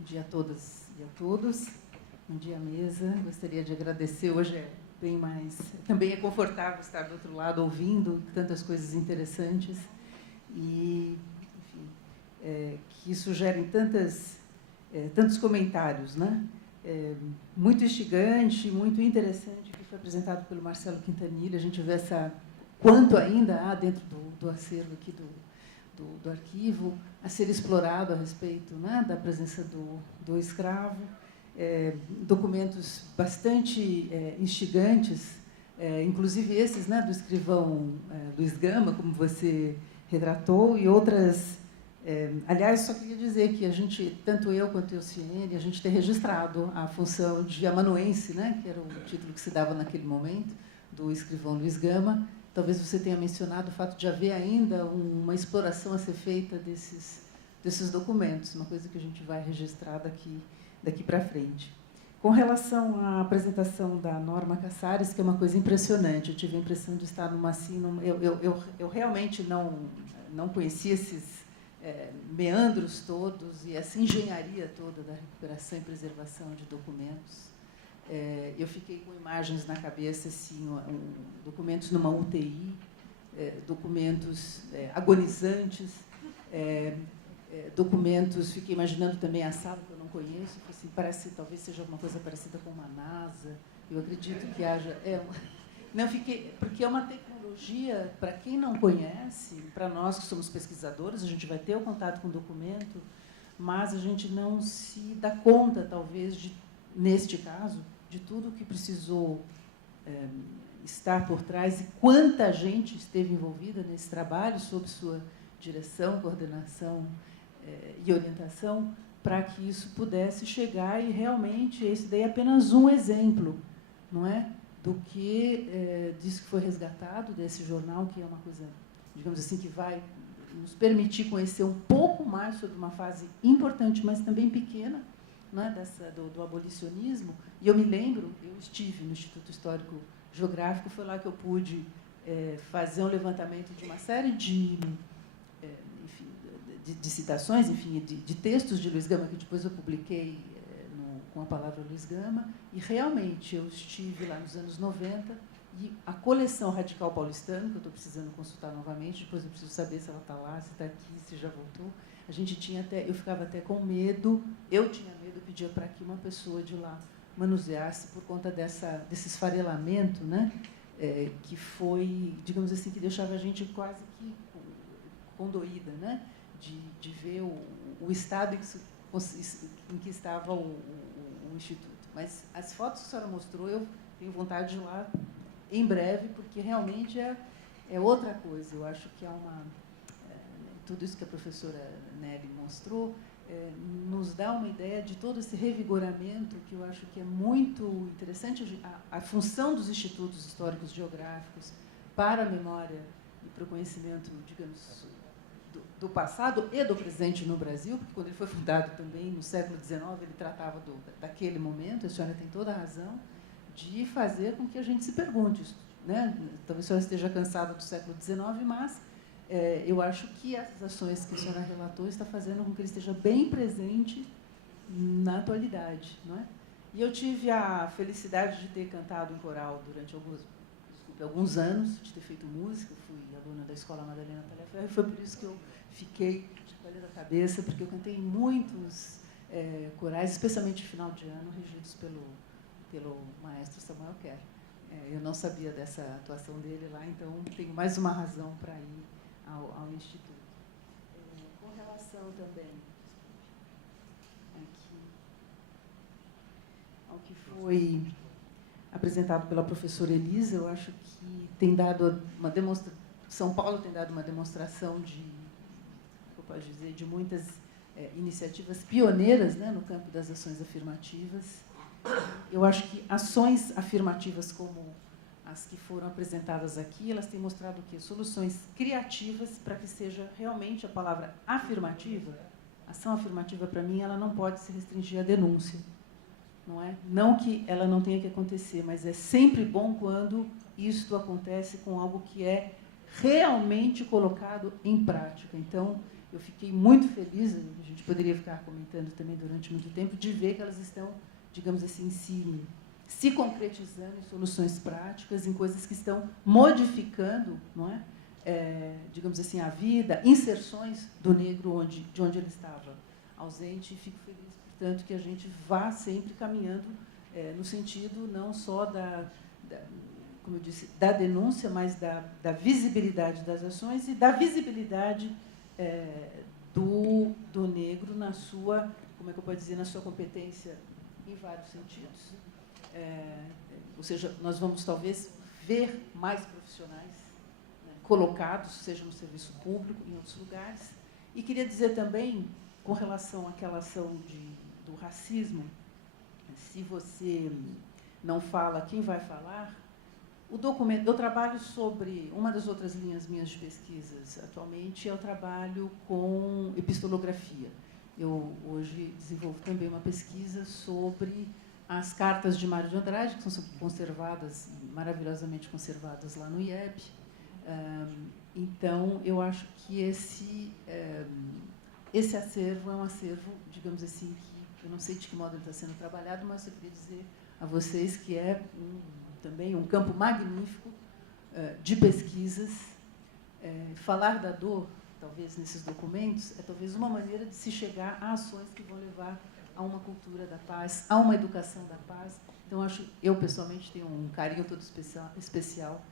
Bom dia a todas e a todos. Bom dia, mesa. Gostaria de agradecer. Hoje é bem mais... Também é confortável estar do outro lado, ouvindo tantas coisas interessantes. E, enfim, que isso gere tantos comentários, né? Muito instigante, muito interessante, que foi apresentado pelo Marcelo Quintanilha. A gente vê quanto ainda há dentro do acervo aqui do arquivo a ser explorado a respeito, né, da presença do escravo, documentos bastante instigantes, inclusive esses, né, do escrivão Luiz Gama, como você retratou, e outras... aliás, só queria dizer que a gente, tanto eu quanto o Ciene, a gente tem registrado a função de amanuense, né, que era o título que se dava naquele momento, do escrivão Luiz Gama. Talvez você tenha mencionado o fato de haver ainda uma exploração a ser feita desses documentos, uma coisa que a gente vai registrar daqui para frente. Com relação à apresentação da Norma Casares, que é uma coisa impressionante, eu tive a impressão de estar numa... Eu realmente não conhecia esses meandros todos e essa engenharia toda da recuperação e preservação de documentos. Eu fiquei com imagens na cabeça, assim, documentos numa UTI, documentos agonizantes, documentos... Fiquei imaginando também a sala, que eu não conheço, assim, talvez seja alguma coisa parecida com uma NASA. Eu acredito que haja... porque é uma tecnologia, para quem não conhece, para nós que somos pesquisadores, a gente vai ter o contato com o documento, mas a gente não se dá conta, talvez, neste caso, de tudo que precisou estar por trás e quanta gente esteve envolvida nesse trabalho, sob sua direção, coordenação e orientação, para que isso pudesse chegar. E, realmente, esse daí é apenas um exemplo, não é, do que disso que foi resgatado desse jornal, que é uma coisa, digamos assim, que vai nos permitir conhecer um pouco mais sobre uma fase importante, mas também pequena, né, do abolicionismo. E eu me lembro, eu estive no Instituto Histórico Geográfico, foi lá que eu pude fazer um levantamento de uma série de citações, enfim, de textos de Luiz Gama, que depois eu publiquei com a palavra Luiz Gama, e realmente eu estive lá nos anos 90, e a coleção Radical Paulistano, que eu estou precisando consultar novamente, depois eu preciso saber se ela está lá, se está aqui, se já voltou. A gente tinha eu ficava até com medo, eu tinha medo, eu pedia para que uma pessoa de lá manuseasse por conta desse esfarelamento, né, que foi, digamos assim, que deixava a gente quase que condoída, né, de ver o estado em que estava o Instituto. Mas as fotos que a senhora mostrou, eu tenho vontade de ir lá em breve, porque realmente é outra coisa. Eu acho que tudo isso que a professora Nelly mostrou nos dá uma ideia de todo esse revigoramento, que eu acho que é muito interessante, a função dos institutos históricos geográficos para a memória e para o conhecimento, digamos, do passado e do presente no Brasil, porque quando ele foi fundado também, no século XIX, ele tratava daquele momento. A senhora tem toda a razão de fazer com que a gente se pergunte, né? Talvez a senhora esteja cansada do século XIX, mas eu acho que as ações que a senhora relatou está fazendo com que ele esteja bem presente na atualidade, não é? E eu tive a felicidade de ter cantado em coral durante alguns anos, de ter feito música. Eu fui aluna da Escola Madalena Tagliaferro, e foi por isso que eu fiquei de palha da cabeça, porque eu cantei em muitos corais, especialmente no final de ano, regidos pelo maestro Samuel Kerr. Eu não sabia dessa atuação dele lá, então tenho mais uma razão para ir ao Instituto. Com relação também ao que foi apresentado pela professora Elisa, eu acho que tem dado uma demonstração, São Paulo tem dado uma demonstração de muitas iniciativas pioneiras, né, no campo das ações afirmativas. Eu acho que ações afirmativas como as que foram apresentadas aqui, elas têm mostrado o quê? Soluções criativas para que seja realmente a palavra afirmativa. Ação afirmativa, para mim, ela não pode se restringir à denúncia. Não é? Não que ela não tenha que acontecer, mas é sempre bom quando isto acontece com algo que é realmente colocado em prática. Então, eu fiquei muito feliz, a gente poderia ficar comentando também durante muito tempo, de ver que elas estão, digamos assim, se concretizando em soluções práticas, em coisas que estão modificando, não é? Digamos assim, a vida, inserções do negro de onde ele estava ausente, e fico feliz, portanto, que a gente vá sempre caminhando no sentido não só como eu disse, da denúncia, mas da visibilidade das ações e da visibilidade do negro na sua, como é que eu posso dizer, na sua competência em vários sentidos. Ou seja, nós vamos talvez ver mais profissionais, né, colocados, seja no serviço público, em outros lugares. E queria dizer também, com relação àquela ação do racismo, se você não fala, quem vai falar? O documento, eu trabalho sobre, uma das outras linhas minhas de pesquisas atualmente é o trabalho com epistolografia. Eu hoje desenvolvo também uma pesquisa sobre as cartas de Mário de Andrade, que são conservadas, maravilhosamente conservadas lá no IEB. Então, eu acho que esse acervo é um acervo, digamos assim, que eu não sei de que modo ele está sendo trabalhado, mas eu queria dizer a vocês que é também um campo magnífico de pesquisas. Falar da dor, talvez, nesses documentos, é talvez uma maneira de se chegar a ações que vão levar a uma cultura da paz, a uma educação da paz. Então, eu pessoalmente tenho um carinho todo especial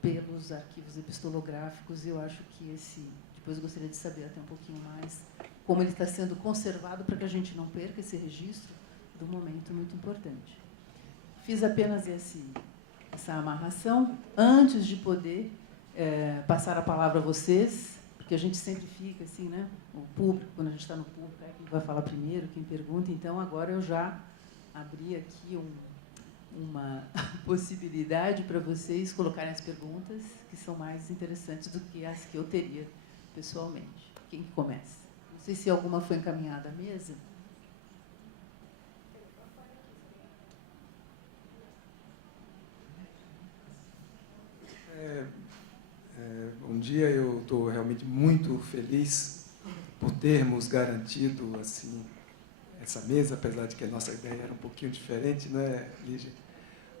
pelos arquivos epistolográficos, e eu acho que depois eu gostaria de saber até um pouquinho mais como ele está sendo conservado para que a gente não perca esse registro do momento muito importante. Fiz apenas essa amarração antes de poder passar a palavra a vocês, porque a gente sempre fica assim, né? O público, quando a gente está no público, quem vai falar primeiro, quem pergunta. Então, agora eu já abri aqui uma possibilidade para vocês colocarem as perguntas que são mais interessantes do que as que eu teria pessoalmente. Quem que começa? Não sei se alguma foi encaminhada à mesa. Bom dia, eu estou realmente muito feliz por termos garantido assim, essa mesa, apesar de que a nossa ideia era um pouquinho diferente, né, Lígia?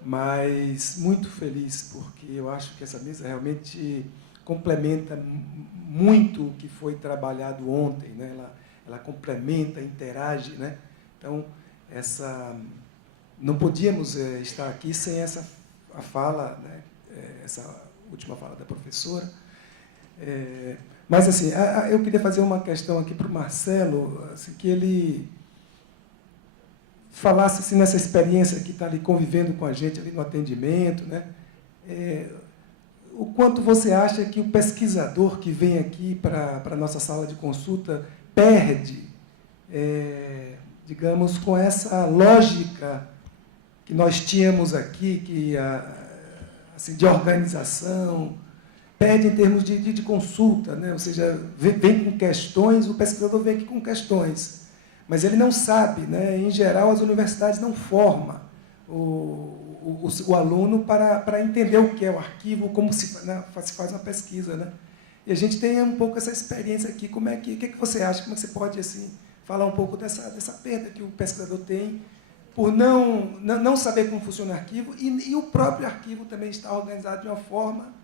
Mas muito feliz, porque eu acho que essa mesa realmente complementa muito o que foi trabalhado ontem, né? Ela complementa, interage, né? Então, não podíamos estar aqui sem a fala, né? Essa última fala da professora. Mas, assim, eu queria fazer uma questão aqui para o Marcelo, assim, que ele falasse assim, nessa experiência que está ali convivendo com a gente ali no atendimento, né? O quanto você acha que o pesquisador que vem aqui para a nossa sala de consulta perde, digamos, com essa lógica que nós tínhamos aqui, assim, de organização, perde em termos de consulta, né? Ou seja, vem com questões, o pesquisador vem aqui com questões, mas ele não sabe, né? Em geral, as universidades não formam o aluno para entender o que é o arquivo, como se faz uma pesquisa, né? E a gente tem um pouco essa experiência aqui. O que você acha? Como é que você pode assim, falar um pouco dessa perda que o pesquisador tem por não saber como funciona o arquivo e o próprio arquivo também está organizado de uma forma...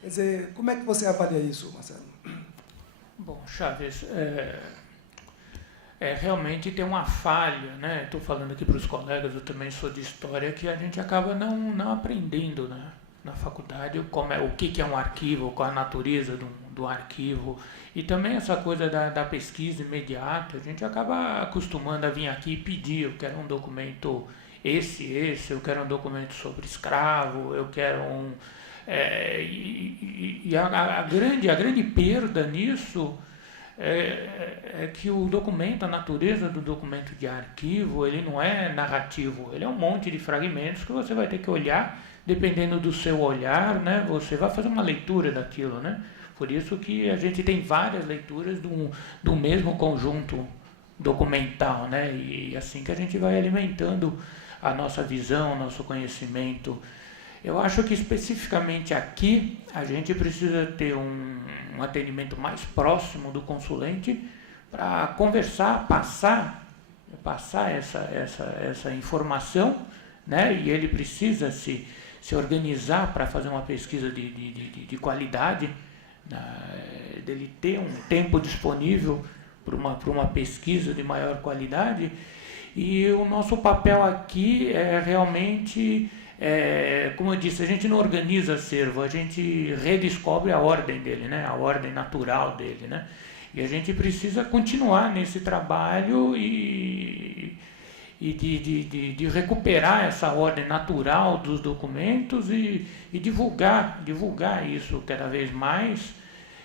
Quer dizer, como é que você avalia isso, Marcelo? Bom, Chaves, realmente tem uma falha, né? Estou falando aqui para os colegas, eu também sou de história, que a gente acaba não aprendendo, né? Na faculdade o que é um arquivo, qual a natureza do arquivo, e também essa coisa da pesquisa imediata. A gente acaba acostumando a vir aqui e pedir: eu quero um documento eu quero um documento sobre escravo, eu quero a grande perda nisso é que o documento, a natureza do documento de arquivo, ele não é narrativo, ele é um monte de fragmentos que você vai ter que olhar, dependendo do seu olhar, né, você vai fazer uma leitura daquilo, né? Por isso que a gente tem várias leituras do mesmo conjunto documental, né? E assim que a gente vai alimentando a nossa visão, o nosso conhecimento. Eu acho que especificamente aqui a gente precisa ter um atendimento mais próximo do consulente para conversar, passar essa informação, né? E ele precisa se organizar para fazer uma pesquisa de qualidade, dele ter um tempo disponível para uma pesquisa de maior qualidade. E o nosso papel aqui é realmente, como eu disse, a gente não organiza acervo, a gente redescobre a ordem dele, né? A ordem natural dele, né? E a gente precisa continuar nesse trabalho e de recuperar essa ordem natural dos documentos e divulgar isso cada vez mais.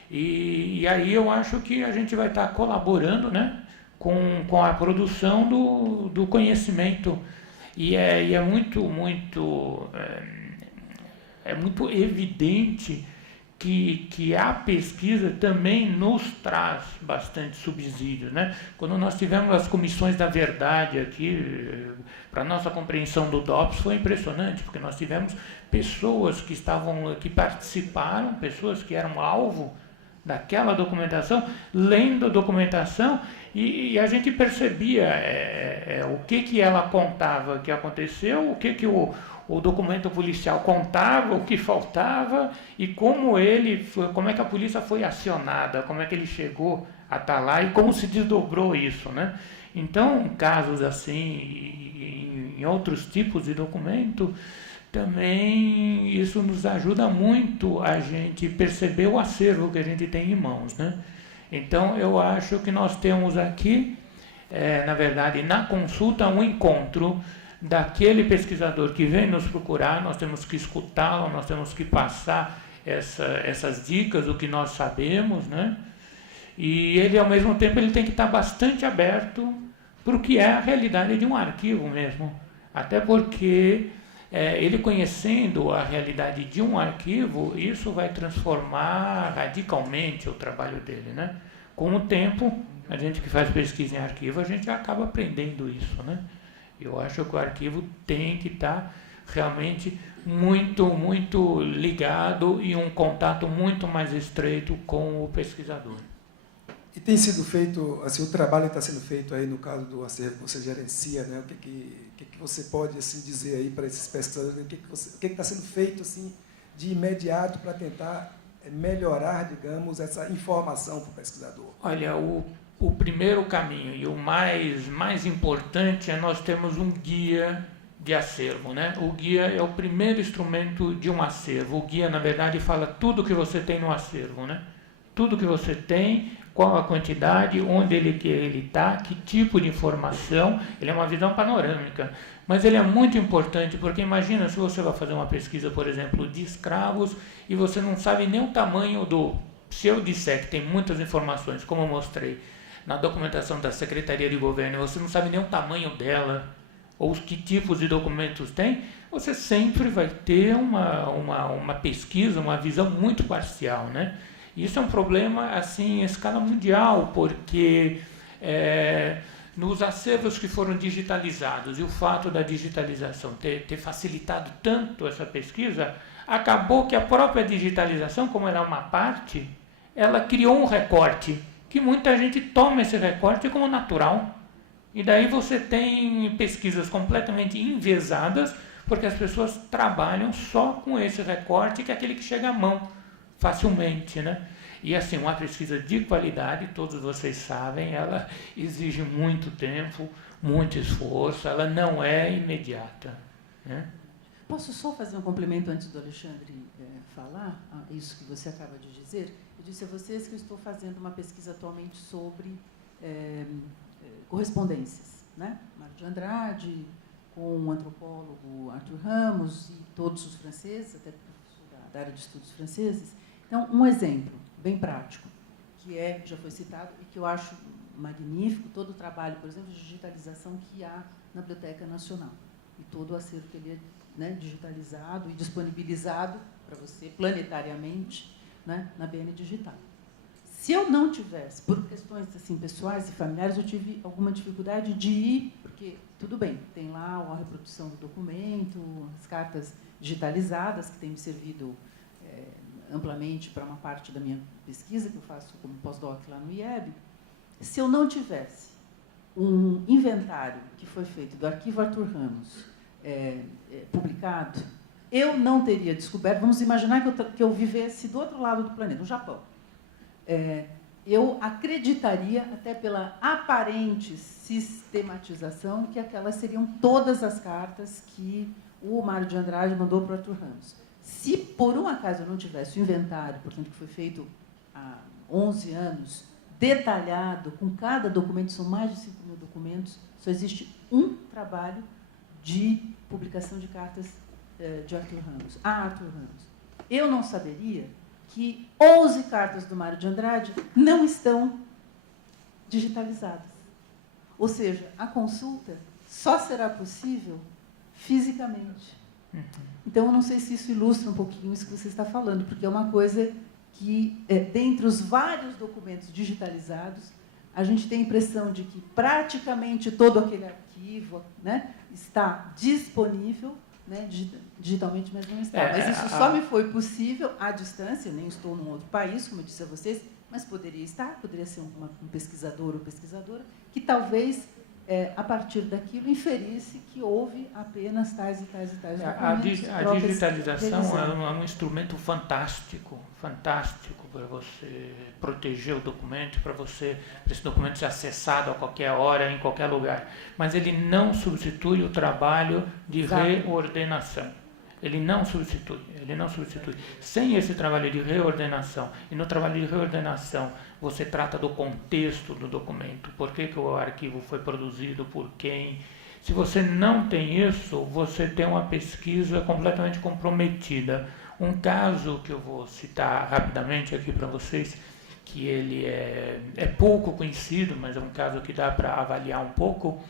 E aí eu acho que a gente vai estar colaborando, né, com a produção do conhecimento. E é muito evidente que a pesquisa também nos traz bastante subsídios, né? Quando nós tivemos as comissões da verdade aqui, para nossa compreensão do DOPS foi impressionante, porque nós tivemos pessoas que participaram, pessoas que eram alvo daquela documentação, lendo a documentação, e a gente percebia o que ela contava que aconteceu, o que o documento policial contava, o que faltava e como é que a polícia foi acionada, como é que ele chegou a estar lá e como se desdobrou isso, né? Então, casos assim, em outros tipos de documento, também isso nos ajuda muito a gente perceber o acervo que a gente tem em mãos, né? Então, eu acho que nós temos aqui, na verdade, na consulta, um encontro daquele pesquisador que vem nos procurar, nós temos que escutá-lo, nós temos que passar essas dicas, o que nós sabemos, né? E ele, ao mesmo tempo, ele tem que estar bastante aberto para o que é a realidade de um arquivo mesmo. Até porque ele conhecendo a realidade de um arquivo, isso vai transformar radicalmente o trabalho dele, né? Com o tempo, a gente que faz pesquisa em arquivo, a gente acaba aprendendo isso, né? Eu acho que o arquivo tem que estar realmente muito ligado e um contato muito mais estreito com o pesquisador. E tem sido feito, assim, o trabalho está sendo feito aí no caso do acervo que você gerencia, né? O que você pode assim dizer aí para esses pesquisadores? O que está sendo feito assim de imediato para tentar melhorar, digamos, essa informação para o pesquisador? Olha, o primeiro caminho e o mais importante é nós termos um guia de acervo, né? O guia é o primeiro instrumento de um acervo. O guia, na verdade, fala tudo que você tem no acervo, né? Tudo que você tem, qual a quantidade, onde ele está, que tipo de informação. Ele é uma visão panorâmica, mas ele é muito importante, porque imagina se você vai fazer uma pesquisa, por exemplo, de escravos, e você não sabe nem o tamanho Se eu disser que tem muitas informações, como eu mostrei, na documentação da Secretaria de Governo, você não sabe nem o tamanho dela, ou que tipos de documentos tem, você sempre vai ter uma pesquisa, uma visão muito parcial, né? Isso é um problema assim, em escala mundial, porque nos acervos que foram digitalizados, e o fato da digitalização ter facilitado tanto essa pesquisa, acabou que a própria digitalização, como era uma parte, ela criou um recorte, que muita gente toma esse recorte como natural. E daí você tem pesquisas completamente enviesadas, porque as pessoas trabalham só com esse recorte, que é aquele que chega à mão facilmente, né? E assim, uma pesquisa de qualidade, todos vocês sabem, ela exige muito tempo, muito esforço, ela não é imediata, né? Posso só fazer um complemento antes do Alexandre falar isso que você acaba de dizer? Eu disse a vocês que eu estou fazendo uma pesquisa atualmente sobre correspondências, né? Mário de Andrade, com o antropólogo Arthur Ramos e todos os franceses, até professor da área de estudos franceses. Então, um exemplo bem prático, que já foi citado e que eu acho magnífico, todo o trabalho, por exemplo, de digitalização que há na Biblioteca Nacional. E todo o acervo que ele é digitalizado e disponibilizado para você planetariamente, né, na BN Digital. Se eu não tivesse, por questões assim, pessoais e familiares, eu tive alguma dificuldade de ir, porque, tudo bem, tem lá a reprodução do documento, as cartas digitalizadas, que têm me servido amplamente para uma parte da minha pesquisa, que eu faço como pós-doc lá no IEB. Se eu não tivesse um inventário que foi feito do arquivo Arthur Ramos, publicado, eu não teria descoberto. Vamos imaginar que eu vivesse do outro lado do planeta, no Japão. Eu acreditaria, até pela aparente sistematização, que aquelas seriam todas as cartas que o Mário de Andrade mandou para o Arthur Ramos. Se, por um acaso, eu não tivesse o inventário, portanto, que foi feito há 11 anos, detalhado, com cada documento, são mais de 5.000 documentos, só existe um trabalho de publicação de cartas de Arthur Ramos, a Arthur Ramos. Eu não saberia que 11 cartas do Mário de Andrade não estão digitalizadas. Ou seja, a consulta só será possível fisicamente. Então, eu não sei se isso ilustra um pouquinho isso que você está falando, porque é uma coisa que, dentre os vários documentos digitalizados, a gente tem a impressão de que praticamente todo aquele arquivo, né, está disponível, né, digitalmente, mas não está. Mas isso só me foi possível à distância, eu nem estou num outro país, como eu disse a vocês, mas poderia estar, poderia ser um pesquisador ou pesquisadora, que talvez, a partir daquilo, inferisse que houve apenas tais e tais e tais documentos. A digitalização é um instrumento fantástico para você proteger o documento, para esse documento ser acessado a qualquer hora, em qualquer lugar. Mas ele não substitui o trabalho de reordenação. Ele não substitui. Sem esse trabalho de reordenação, e no trabalho de reordenação você trata do contexto do documento, por que o arquivo foi produzido, por quem. Se você não tem isso, você tem uma pesquisa completamente comprometida. Um caso que eu vou citar rapidamente aqui para vocês, que ele é pouco conhecido, mas é um caso que dá para avaliar um pouco,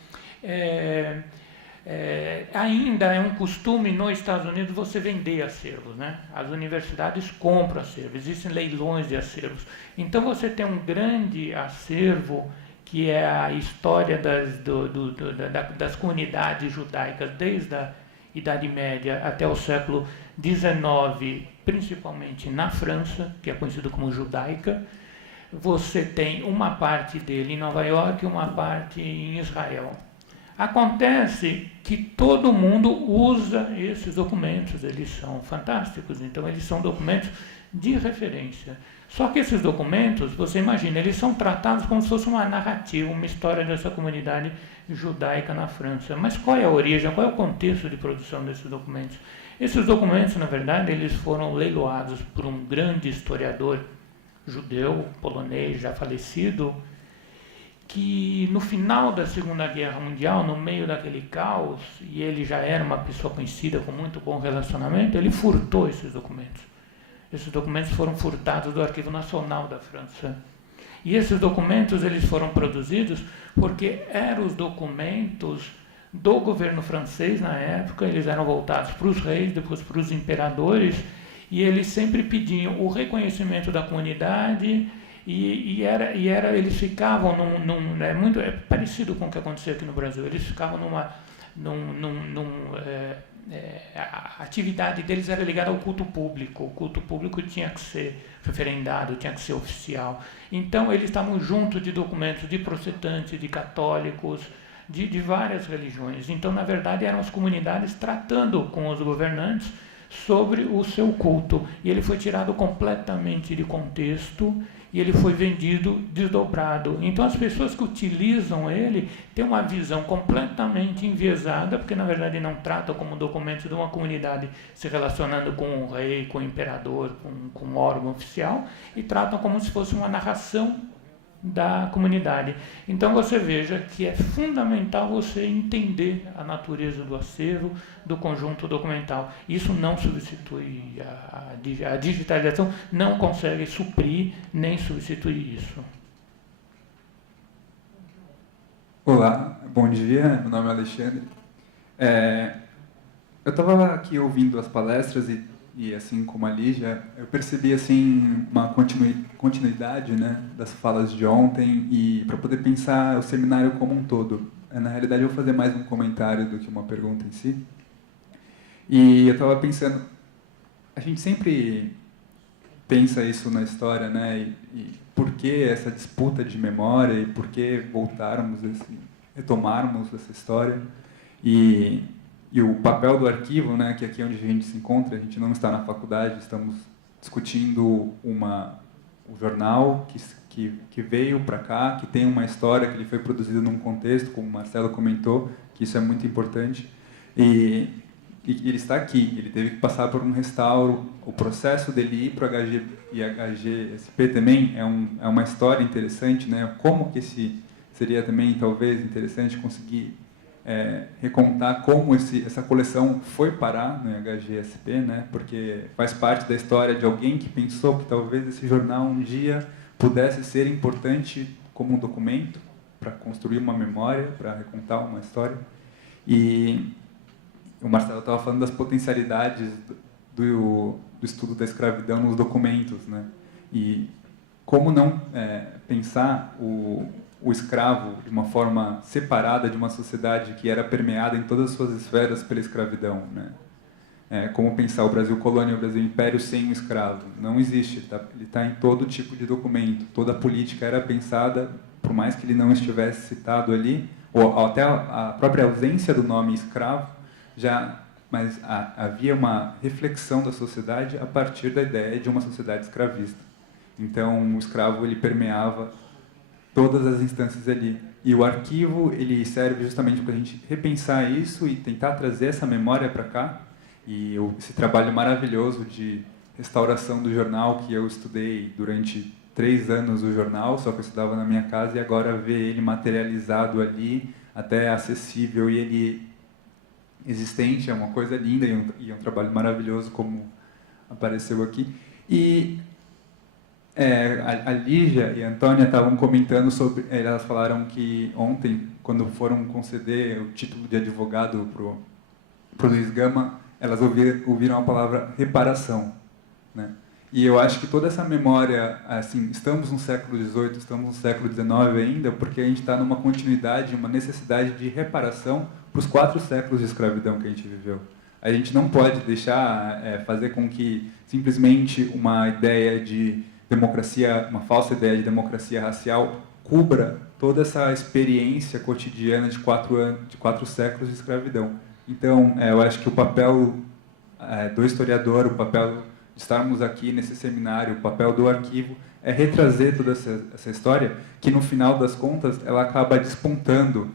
ainda é um costume nos Estados Unidos você vender acervos, né? As universidades compram acervos, existem leilões de acervos. Então você tem um grande acervo que é a história das comunidades judaicas desde a Idade Média até o século XIX, principalmente na França, que é conhecido como judaica. Você tem uma parte dele em Nova York e uma parte em Israel. Acontece que todo mundo usa esses documentos, eles são fantásticos, então eles são documentos de referência. Só que esses documentos, você imagina, eles são tratados como se fosse uma narrativa, uma história dessa comunidade judaica na França. Mas qual é a origem, qual é o contexto de produção desses documentos? Esses documentos, na verdade, eles foram leiloados por um grande historiador judeu, polonês, já falecido, que no final da Segunda Guerra Mundial, no meio daquele caos, e ele já era uma pessoa conhecida com muito bom relacionamento, ele furtou esses documentos. Esses documentos foram furtados do Arquivo Nacional da França. E esses documentos eles foram produzidos porque eram os documentos do governo francês na época, eles eram voltados para os reis, depois para os imperadores, e eles sempre pediam o reconhecimento da comunidade. Eles ficavam é parecido com o que aconteceu aqui no Brasil. Eles ficavam a atividade deles era ligada ao culto público. O culto público tinha que ser referendado, tinha que ser oficial. Então eles estavam junto de documentos de protestantes, de católicos, de várias religiões. Então, na verdade, eram as comunidades tratando com os governantes sobre o seu culto. E ele foi tirado completamente de contexto e ele foi vendido desdobrado. Então, as pessoas que utilizam ele têm uma visão completamente enviesada, porque, na verdade, não tratam como documento de uma comunidade se relacionando com o rei, com o imperador, com um órgão oficial, e tratam como se fosse uma narração da comunidade. Então você veja que é fundamental você entender a natureza do acervo, do conjunto documental. Isso não substitui, a digitalização não consegue suprir nem substituir isso. Olá, bom dia, meu nome é Alexandre. Eu estava aqui ouvindo as palestras e assim como a Lígia, eu percebi assim uma continuidade, né, das falas de ontem, e para poder pensar o seminário como um todo. Na realidade, eu vou fazer mais um comentário do que uma pergunta em si. E eu estava pensando, a gente sempre pensa isso na história, né? E por que essa disputa de memória e por que retomarmos essa história e o papel do arquivo, né? Que aqui é onde a gente se encontra, a gente não está na faculdade, estamos discutindo o jornal que veio para cá, que tem uma história, que ele foi produzido num contexto, como o Marcelo comentou, que isso é muito importante. E ele está aqui, ele teve que passar por um restauro, o processo dele ir para o HG e HGSP também é uma história interessante, né? Como que seria também, talvez, interessante conseguir recontar como essa coleção foi parar no HGSP, né? Porque faz parte da história de alguém que pensou que talvez esse jornal um dia pudesse ser importante como um documento para construir uma memória, para recontar uma história. E o Marcelo estava falando das potencialidades do estudo da escravidão nos documentos, né? E como não pensar o escravo de uma forma separada de uma sociedade que era permeada em todas as suas esferas pela escravidão, né? Como pensar o Brasil colônia, o Brasil império sem o escravo? Não existe, ele está em todo tipo de documento, toda a política era pensada, por mais que ele não estivesse citado ali, ou até a própria ausência do nome escravo, mas havia uma reflexão da sociedade a partir da ideia de uma sociedade escravista. Então, o escravo ele permeava todas as instâncias ali. E o arquivo ele serve justamente para a gente repensar isso e tentar trazer essa memória para cá. E esse trabalho maravilhoso de restauração do jornal, que eu estudei durante 3 anos o jornal, só que eu estudava na minha casa, e agora ver ele materializado ali, até acessível, e ele existente, é uma coisa linda e um trabalho maravilhoso como apareceu aqui. E a Lígia e a Antônia estavam comentando sobre, elas falaram que ontem, quando foram conceder o título de advogado para o Luiz Gama, elas ouviram a palavra reparação, né? E eu acho que toda essa memória, assim, estamos no século XVIII, estamos no século XIX ainda, porque a gente está numa continuidade, uma necessidade de reparação para os 4 séculos de escravidão que a gente viveu. A gente não pode deixar fazer com que simplesmente uma ideia de democracia, uma falsa ideia de democracia racial, cubra toda essa experiência cotidiana de 4 séculos de escravidão. Então, eu acho que o papel do historiador, o papel de estarmos aqui nesse seminário, o papel do arquivo, é retrazer toda essa história, que no final das contas ela acaba despontando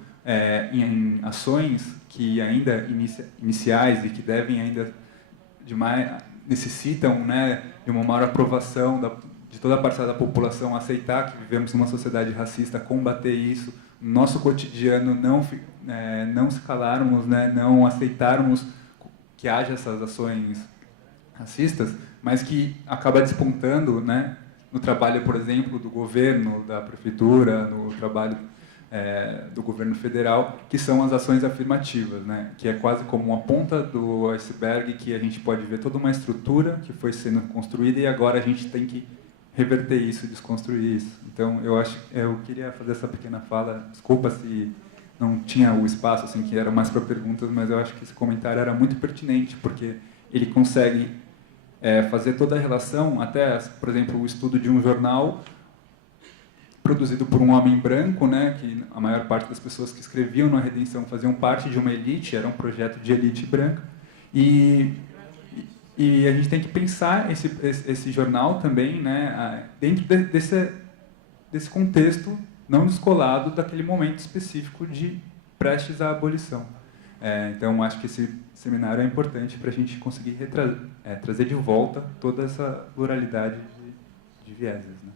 em ações que ainda iniciais e que devem ainda necessitam, né, de uma maior aprovação de toda a parcela da população, aceitar que vivemos numa sociedade racista, combater isso, no nosso cotidiano não se calarmos, né, não aceitarmos que haja essas ações racistas, mas que acaba despontando, né, no trabalho, por exemplo, do governo, da prefeitura, no trabalho do governo federal, que são as ações afirmativas, né, que é quase como uma ponta do iceberg, que a gente pode ver toda uma estrutura que foi sendo construída e agora a gente tem que reverter isso, desconstruir isso. Então, eu queria fazer essa pequena fala, desculpa se não tinha o espaço, assim, que era mais para perguntas, mas eu acho que esse comentário era muito pertinente, porque ele consegue fazer toda a relação, até, por exemplo, o estudo de um jornal produzido por um homem branco, né, que a maior parte das pessoas que escreviam na Redenção faziam parte de uma elite, era um projeto de elite branca, e a gente tem que pensar esse jornal também, né, dentro desse contexto não descolado daquele momento específico de prestes à abolição. Então, acho que esse seminário é importante para a gente conseguir trazer de volta toda essa pluralidade de vieses, né?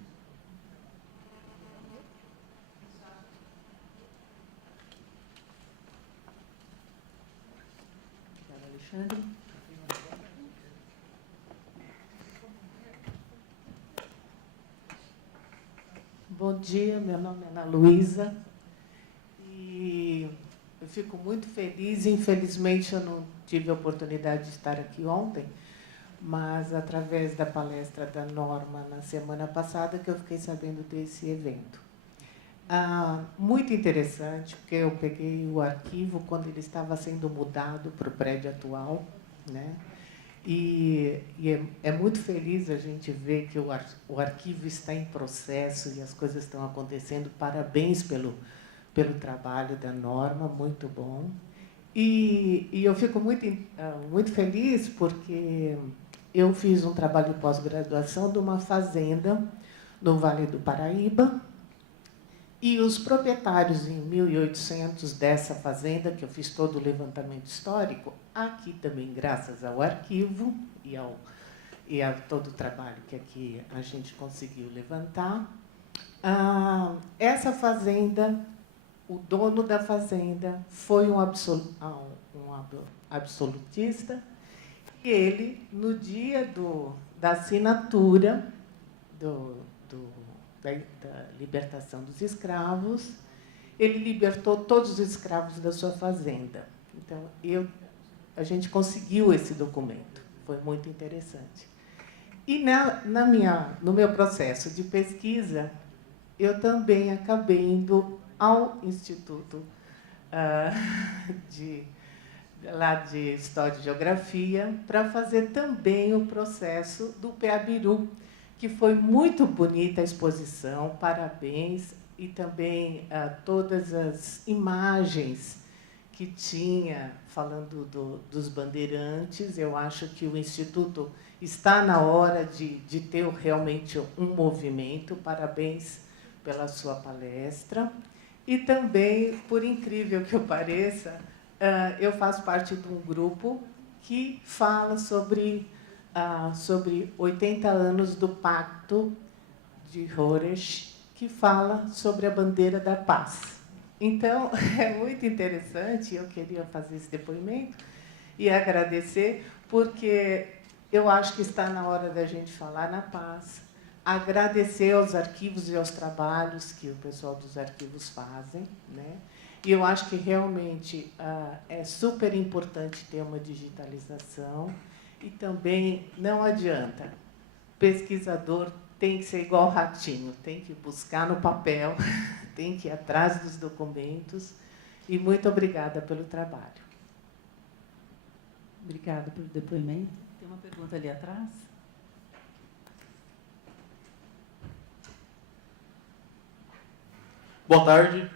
Alexandre. Bom dia, meu nome é Ana Luísa e eu fico muito feliz. Infelizmente, eu não tive a oportunidade de estar aqui ontem, mas através da palestra da Norma na semana passada que eu fiquei sabendo desse evento. Muito interessante, porque eu peguei o arquivo quando ele estava sendo mudado para o prédio atual, né? E é muito feliz a gente ver que o arquivo está em processo e as coisas estão acontecendo. Parabéns pelo trabalho da Norma, muito bom. E eu fico muito feliz porque eu fiz um trabalho de pós-graduação de uma fazenda no Vale do Paraíba, e os proprietários, em 1800, dessa fazenda, que eu fiz todo o levantamento histórico, aqui também graças ao arquivo e a todo o trabalho que aqui a gente conseguiu levantar, essa fazenda, o dono da fazenda foi um absolutista, e ele, no dia da assinatura da libertação dos escravos, ele libertou todos os escravos da sua fazenda. Então, a gente conseguiu esse documento, foi muito interessante. E no meu processo de pesquisa, eu também acabei indo ao Instituto lá de História e Geografia para fazer também o processo do Peabiru, que foi muito bonita a exposição, parabéns, e também todas as imagens que tinha falando dos bandeirantes. Eu acho que o Instituto está na hora de ter realmente um movimento. Parabéns pela sua palestra. E também, por incrível que eu pareça, eu faço parte de um grupo que fala sobre 80 anos do Pacto de Rores, que fala sobre a bandeira da paz. Então, é muito interessante, eu queria fazer esse depoimento e agradecer, porque eu acho que está na hora da gente falar na paz, agradecer aos arquivos e aos trabalhos que o pessoal dos arquivos fazem, né? E eu acho que realmente é super importante ter uma digitalização. E também não adianta. Pesquisador tem que ser igual ratinho, tem que buscar no papel, tem que ir atrás dos documentos. E muito obrigada pelo trabalho. Obrigada pelo depoimento. Tem uma pergunta ali atrás. Boa tarde,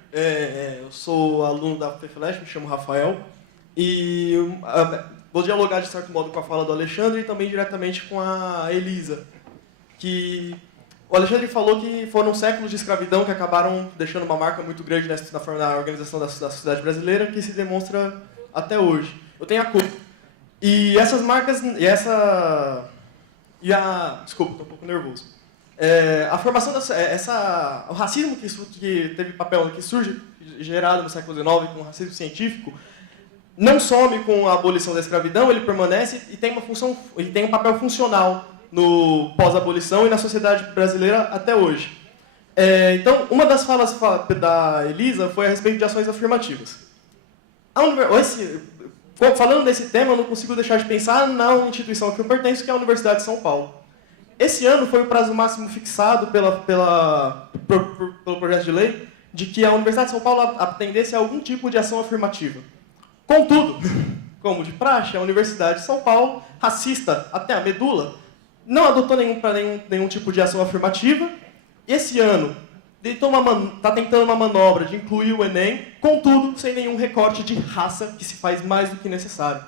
eu sou aluno da FEFLESH, me chamo Rafael, e vou dialogar, de certo modo, com a fala do Alexandre e também diretamente com a Elisa. Que o Alexandre falou que foram séculos de escravidão que acabaram deixando uma marca muito grande na organização da sociedade brasileira, que se demonstra até hoje. Eu tenho a culpa. E essas marcas... Desculpa, estou um pouco nervoso. A formação o racismo que teve papel, que surge, gerado no século XIX, com o racismo científico, não some com a abolição da escravidão, ele permanece e tem um papel funcional no pós-abolição e na sociedade brasileira até hoje. Então, uma das falas da Elisa foi a respeito de ações afirmativas. Falando desse tema, eu não consigo deixar de pensar na instituição a que eu pertenço, que é a Universidade de São Paulo. Esse ano foi o prazo máximo fixado pelo projeto de lei de que a Universidade de São Paulo atendesse a algum tipo de ação afirmativa. Contudo, como de praxe, a Universidade de São Paulo, racista até a medula, não adotou nenhum tipo de ação afirmativa. Esse ano está tentando uma manobra de incluir o Enem, contudo, sem nenhum recorte de raça, que se faz mais do que necessário.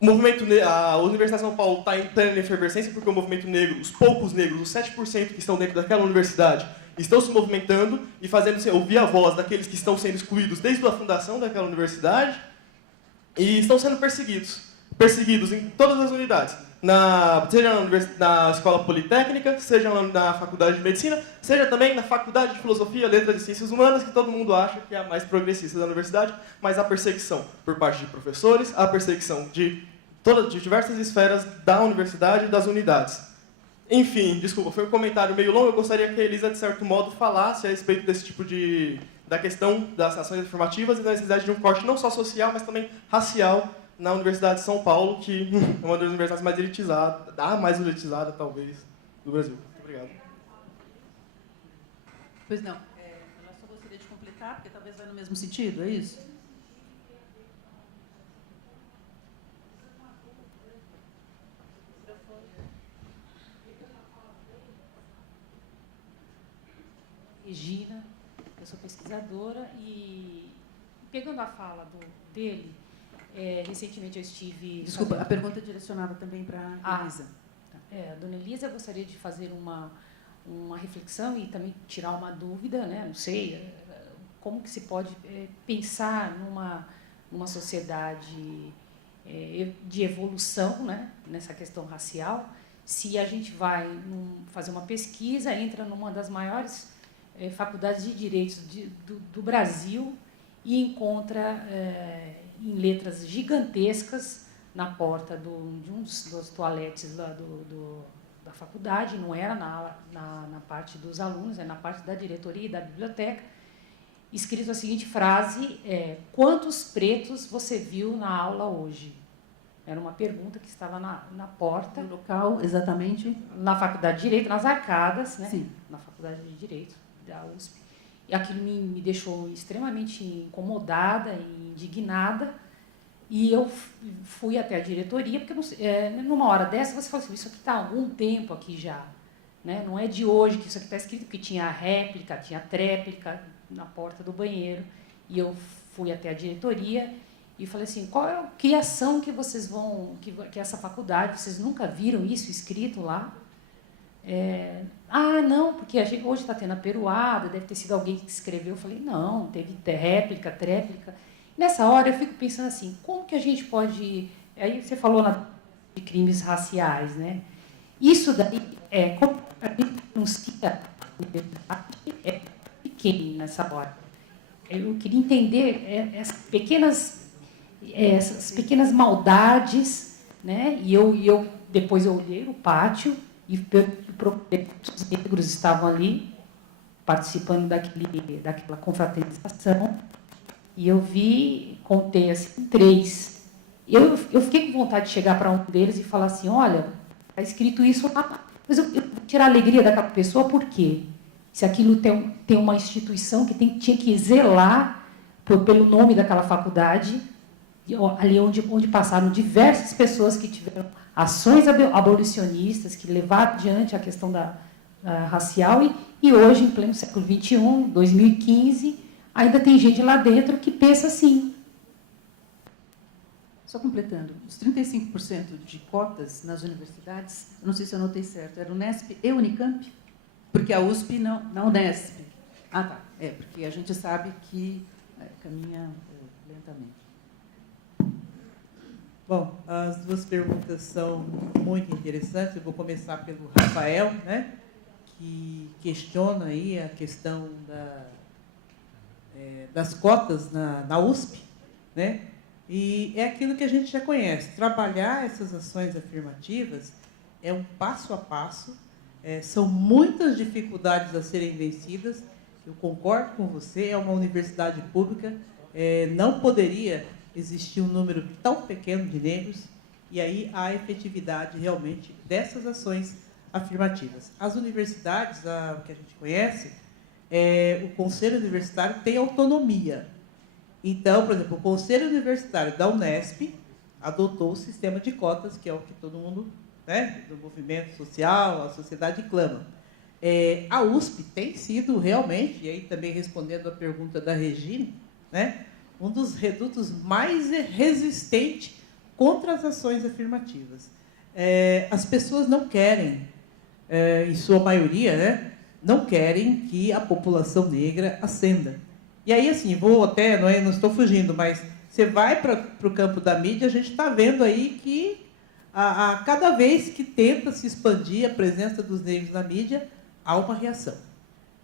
A Universidade de São Paulo está entrando em efervescência porque o movimento negro, os poucos negros, os 7% que estão dentro daquela universidade, estão se movimentando e fazendo ouvir a voz daqueles que estão sendo excluídos desde a fundação daquela universidade e estão sendo perseguidos em todas as unidades, seja na Escola Politécnica, seja na Faculdade de Medicina, seja também na Faculdade de Filosofia, Letras e Ciências Humanas, que todo mundo acha que é a mais progressista da universidade, mas há perseguição por parte de professores, há perseguição de diversas esferas da universidade e das unidades. Enfim, desculpa, foi um comentário meio longo, eu gostaria que a Elisa, de certo modo, falasse a respeito desse tipo da questão das ações afirmativas e da necessidade de um corte não só social, mas também racial na Universidade de São Paulo, que é uma das universidades mais elitizadas, a mais elitizada, talvez, do Brasil. Muito obrigado. Pois não, ela só gostaria de completar, porque talvez vai no mesmo sentido, é isso? Regina, eu sou pesquisadora e, pegando a fala dele, recentemente eu estive... Desculpa, a pergunta é direcionada também para a Elisa. Dona Elisa, eu gostaria de fazer uma reflexão e também tirar uma dúvida, né? Não sei, como que se pode pensar numa sociedade de evolução, né? Nessa questão racial, se a gente vai fazer uma pesquisa, entra numa das maiores faculdades de direitos do Brasil e encontra em letras gigantescas na porta de um dos toaletes lá da faculdade, não era na parte dos alunos, é na parte da diretoria e da biblioteca, escrito a seguinte frase: quantos pretos você viu na aula hoje? Era uma pergunta que estava na porta. No local, exatamente? Na Faculdade de Direito, nas arcadas, né? Sim. Na Faculdade de Direito da USP. E aquilo me deixou extremamente incomodada e indignada. E eu fui até a diretoria, porque numa hora dessa você fala assim, isso aqui está há algum tempo aqui já. Né? Não é de hoje que isso aqui está escrito, porque tinha réplica, tinha tréplica na porta do banheiro. E eu fui até a diretoria e falei assim, que ação que vocês vão, que essa faculdade, vocês nunca viram isso escrito lá? Não, porque hoje está tendo a peruada, deve ter sido alguém que escreveu. Eu falei, não, teve réplica, tréplica. Nessa hora eu fico pensando assim, como que a gente pode... Aí você falou de crimes raciais, né? Isso daí, como a gente denuncia a liberdade, é pequeno nessa hora. Eu queria entender essas pequenas maldades, né? E depois eu olhei no pátio e os negros estavam ali participando daquela confraternização e eu contei assim 3. Eu fiquei com vontade de chegar para um deles e falar assim, olha, está escrito isso lá, mas eu vou tirar a alegria daquela pessoa, por quê? Se aquilo tem uma instituição que tinha que zelar pelo nome daquela faculdade, ali onde passaram diversas pessoas que tiveram ações abolicionistas, que levaram adiante a questão racial, e hoje, em pleno século XXI, 2015, ainda tem gente lá dentro que pensa assim. Só completando, os 35% de cotas nas universidades, não sei se eu anotei certo, era Unesp e Unicamp? Porque a USP não, na Unesp. Ah, tá. Porque a gente sabe que caminha lentamente. Bom, as duas perguntas são muito interessantes. Eu vou começar pelo Rafael, né, que questiona aí a questão das cotas na USP, né? E é aquilo que a gente já conhece. Trabalhar essas ações afirmativas é um passo a passo. São muitas dificuldades a serem vencidas. Eu concordo com você, é uma universidade pública, não poderia existir um número tão pequeno de negros, e aí há a efetividade realmente dessas ações afirmativas. As universidades, o que a gente conhece, o Conselho Universitário tem autonomia. Então, por exemplo, o Conselho Universitário da Unesp adotou o sistema de cotas, que é o que todo mundo, né, do movimento social, a sociedade clama. A USP tem sido realmente, e aí também respondendo a pergunta da Regina, né, um dos redutos mais resistentes contra as ações afirmativas. As pessoas não querem, em sua maioria, né, não querem que a população negra ascenda. E aí, assim, não estou fugindo, mas você vai para o campo da mídia, a gente está vendo aí que a cada vez que tenta se expandir a presença dos negros na mídia, há uma reação,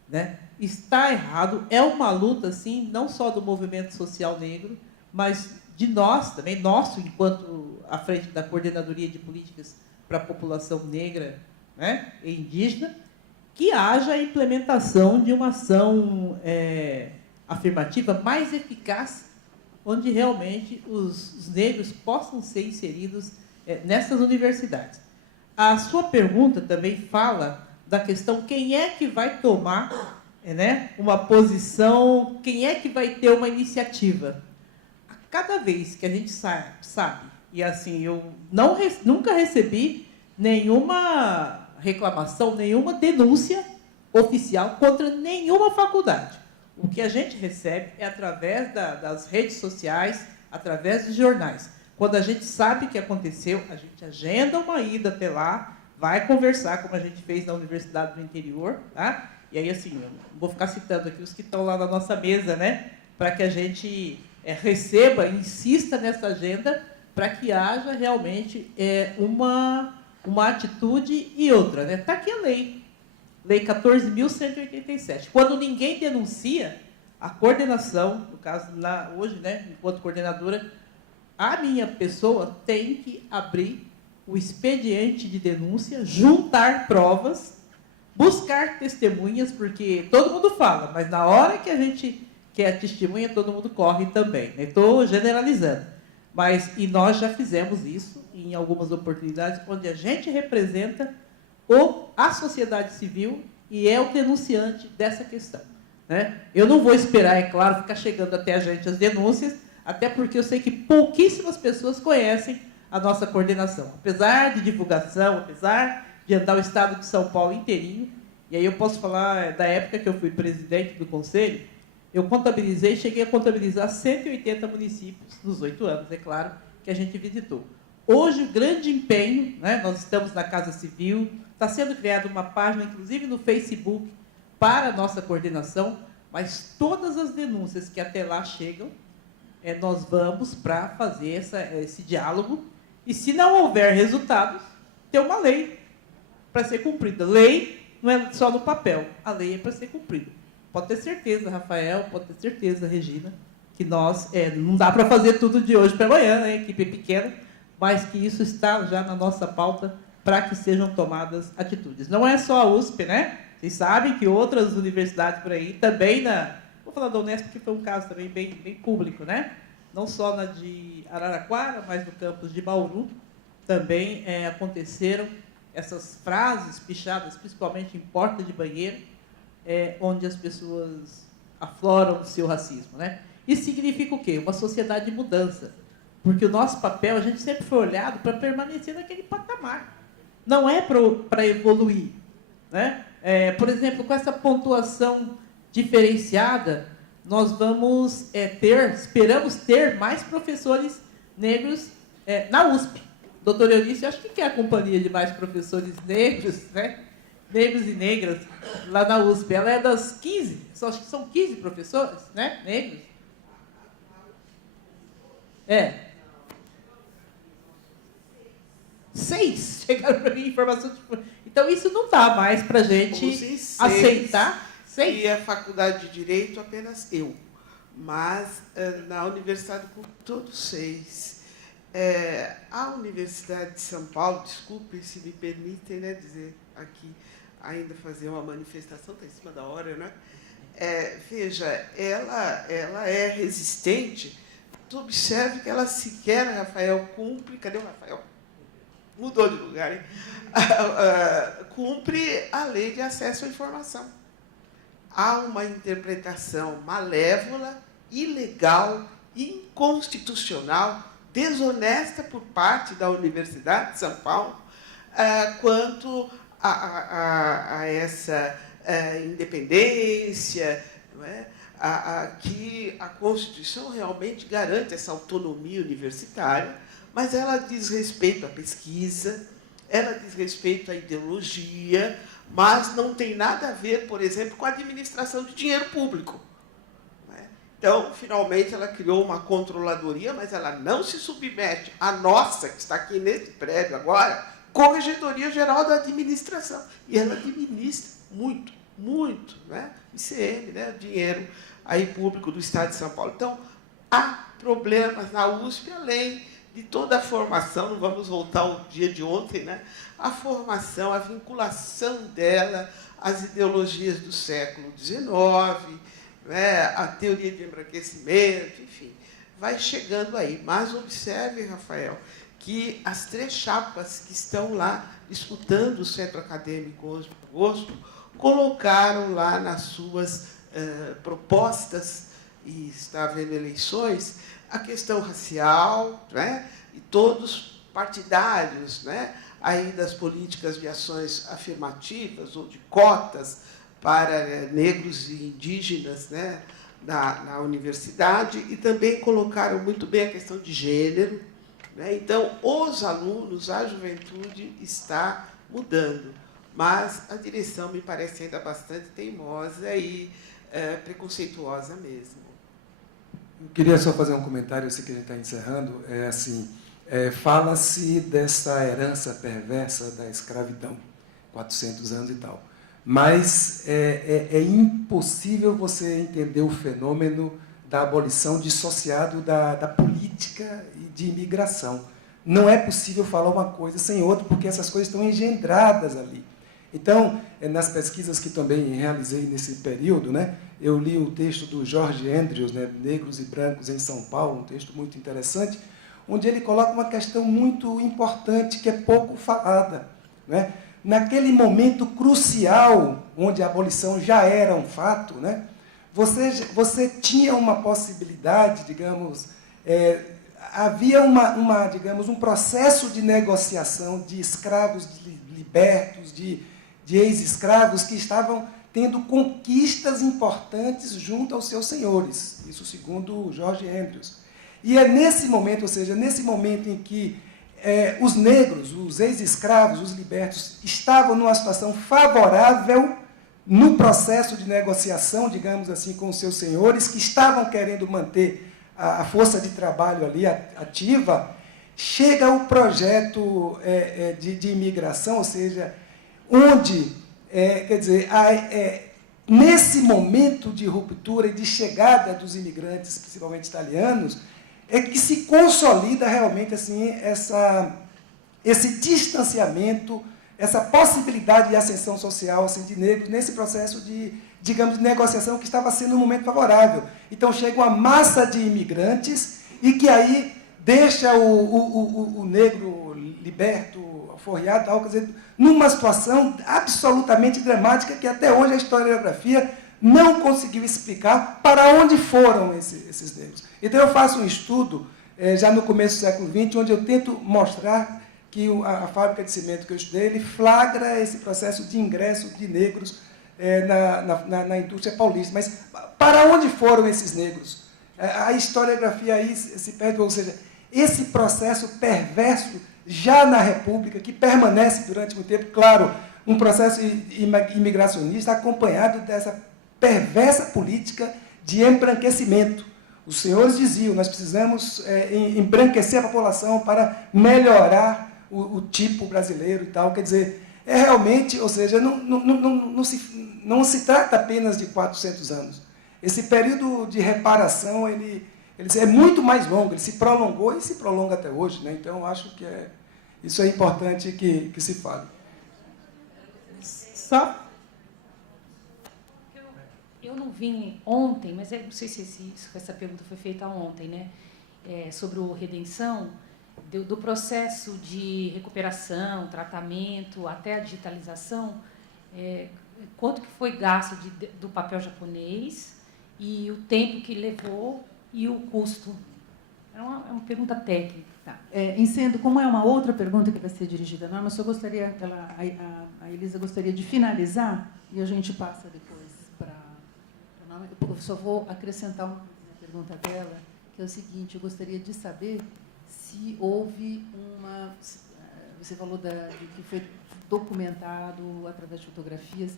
né? Está errado, é uma luta, assim, não só do movimento social negro, mas de nós também, enquanto à frente da Coordenadoria de Políticas para a População Negra, né, e Indígena, que haja a implementação de uma ação afirmativa mais eficaz, onde realmente os negros possam ser inseridos nessas universidades. A sua pergunta também fala da questão quem é que vai tomar uma posição, quem é que vai ter uma iniciativa. Cada vez que a gente sabe, e assim, eu nunca recebi nenhuma reclamação, nenhuma denúncia oficial contra nenhuma faculdade. O que a gente recebe é através das redes sociais, através dos jornais. Quando a gente sabe o que aconteceu, a gente agenda uma ida até lá, vai conversar, como a gente fez na Universidade do Interior, tá? E aí, assim, eu vou ficar citando aqui os que estão lá na nossa mesa, né? Para que a gente receba, insista nessa agenda, para que haja realmente uma atitude e outra, né? Está aqui a lei 14.187. Quando ninguém denuncia, a coordenação, no caso, hoje, né, enquanto coordenadora, a minha pessoa tem que abrir o expediente de denúncia, juntar provas, buscar testemunhas, porque todo mundo fala, mas na hora que a gente quer testemunha, todo mundo corre também. Estou generalizando. E nós já fizemos isso em algumas oportunidades, onde a gente representa a sociedade civil e é o denunciante dessa questão, né? Eu não vou esperar, é claro, ficar chegando até a gente as denúncias, até porque eu sei que pouquíssimas pessoas conhecem a nossa coordenação. Apesar de divulgação, apesar de andar o estado de São Paulo inteirinho, e aí eu posso falar da época que eu fui presidente do conselho, eu cheguei a contabilizar 180 municípios nos 8 anos, é claro, que a gente visitou. Hoje, o grande empenho, né, nós estamos na Casa Civil, está sendo criada uma página, inclusive no Facebook, para a nossa coordenação, mas todas as denúncias que até lá chegam, nós vamos para fazer esse diálogo, e se não houver resultados, tem uma lei para ser cumprida. Lei não é só no papel, a lei é para ser cumprida. Pode ter certeza, Rafael, pode ter certeza, Regina, que nós, não dá para fazer tudo de hoje para amanhã, né? A equipe é pequena, mas que isso está já na nossa pauta para que sejam tomadas atitudes. Não é só a USP, né? Vocês sabem que outras universidades por aí, também vou falar da Unesp, que foi um caso também bem público, né? Não só na de Araraquara, mas no campus de Bauru, também aconteceram essas frases pichadas, principalmente em porta de banheiro, onde as pessoas afloram o seu racismo, né? Isso significa o quê? Uma sociedade de mudança. Porque o nosso papel, a gente sempre foi olhado para permanecer naquele patamar. Não é para evoluir, né? Por exemplo, com essa pontuação diferenciada, nós vamos esperamos ter mais professores negros na USP. Doutor Eunice, acho que quer a companhia de mais professores negros, né? Negros e negras, lá na USP. Ela é das 15, acho que são 15 professores, né? Negros. 6 chegaram para mim informações. Então, isso não dá mais para a gente aceitar. 6. E a faculdade de Direito, apenas eu. Mas, na Universidade do todos 6. A Universidade de São Paulo, desculpe se me permitem, né, dizer aqui, ainda fazer uma manifestação, está em cima da hora, né? Veja, ela é resistente. Tu observe que ela sequer, Rafael, cumpre... Cadê o Rafael? Mudou de lugar, hein? Cumpre a lei de acesso à informação. Há uma interpretação malévola, ilegal, inconstitucional, desonesta por parte da Universidade de São Paulo quanto a essa independência, não é? Que a Constituição realmente garante essa autonomia universitária, mas ela diz respeito à pesquisa, ela diz respeito à ideologia, mas não tem nada a ver, por exemplo, com a administração de dinheiro público. Então, finalmente, ela criou uma controladoria, mas ela não se submete à nossa, que está aqui nesse prédio agora, Corregedoria Geral da Administração. E ela administra muito, muito, né? ICM, né? Dinheiro aí público do Estado de São Paulo. Então, há problemas na USP, além de toda a formação, não vamos voltar ao dia de ontem, né? A formação, a vinculação dela às ideologias do século XIX, né? A teoria de embranquecimento, enfim, vai chegando aí. Mas observe, Rafael, que as 3 chapas que estão lá disputando o Centro Acadêmico hoje de agosto colocaram lá nas suas propostas, e está havendo eleições, a questão racial, né? E todos partidários, né? Aí das políticas de ações afirmativas ou de cotas para negros e indígenas, né, na universidade, e também colocaram muito bem a questão de gênero, né? Então, os alunos, a juventude está mudando, mas a direção me parece ainda bastante teimosa e preconceituosa mesmo. Eu queria só fazer um comentário, eu sei que a gente está encerrando. Fala-se dessa herança perversa da escravidão, 400 anos e tal. Mas é impossível você entender o fenômeno da abolição dissociado da política e de imigração. Não é possível falar uma coisa sem outra, porque essas coisas estão engendradas ali. Então, nas pesquisas que também realizei nesse período, né, eu li o texto do Jorge Andrews, né, Negros e Brancos em São Paulo, um texto muito interessante, onde ele coloca uma questão muito importante, que é pouco falada, né? Naquele momento crucial, onde a abolição já era um fato, né, você tinha uma possibilidade, digamos, havia digamos, um processo de negociação de escravos libertos, de ex-escravos que estavam tendo conquistas importantes junto aos seus senhores, isso segundo Jorge Andrews. E é nesse momento, ou seja, nesse momento em que os negros, os ex-escravos, os libertos, estavam numa situação favorável no processo de negociação, digamos assim, com os seus senhores, que estavam querendo manter a força de trabalho ali ativa, chega o projeto de imigração, ou seja, onde, quer dizer, nesse momento de ruptura e de chegada dos imigrantes, principalmente italianos, é que se consolida realmente assim, esse distanciamento, essa possibilidade de ascensão social assim, de negros nesse processo de, digamos, de negociação que estava sendo um momento favorável. Então chega uma massa de imigrantes e que aí deixa o negro liberto, alforriado, tal, quer dizer, numa situação absolutamente dramática que até hoje a historiografia não conseguiu explicar para onde foram esses negros. Então eu faço um estudo, já no começo do século XX, onde eu tento mostrar que a fábrica de cimento que eu estudei, ele flagra esse processo de ingresso de negros na indústria paulista. Mas para onde foram esses negros? A historiografia aí se perde, ou seja, esse processo perverso já na República, que permanece durante muito tempo, claro, um processo imigracionista acompanhado dessa perversa política de embranquecimento. Os senhores diziam, nós precisamos embranquecer a população para melhorar o tipo brasileiro e tal. Quer dizer, realmente, ou seja, não se trata apenas de 400 anos. Esse período de reparação ele é muito mais longo, ele se prolongou e se prolonga até hoje, né? Então, eu acho que isso é importante que se fale. Eu não vim ontem, mas não sei se essa pergunta foi feita ontem, né? Sobre o Redenção, do processo de recuperação, tratamento, até a digitalização, quanto que foi gasto do papel japonês e o tempo que levou e o custo. É uma pergunta técnica. Tá. Incendo, como é uma outra pergunta que vai ser dirigida à Norma, eu gostaria, a Elisa gostaria de finalizar e a gente passa depois para a Norma. Eu só vou acrescentar uma coisa na pergunta dela, que é o seguinte: eu gostaria de saber se houve uma... Você falou de que foi documentado através de fotografias.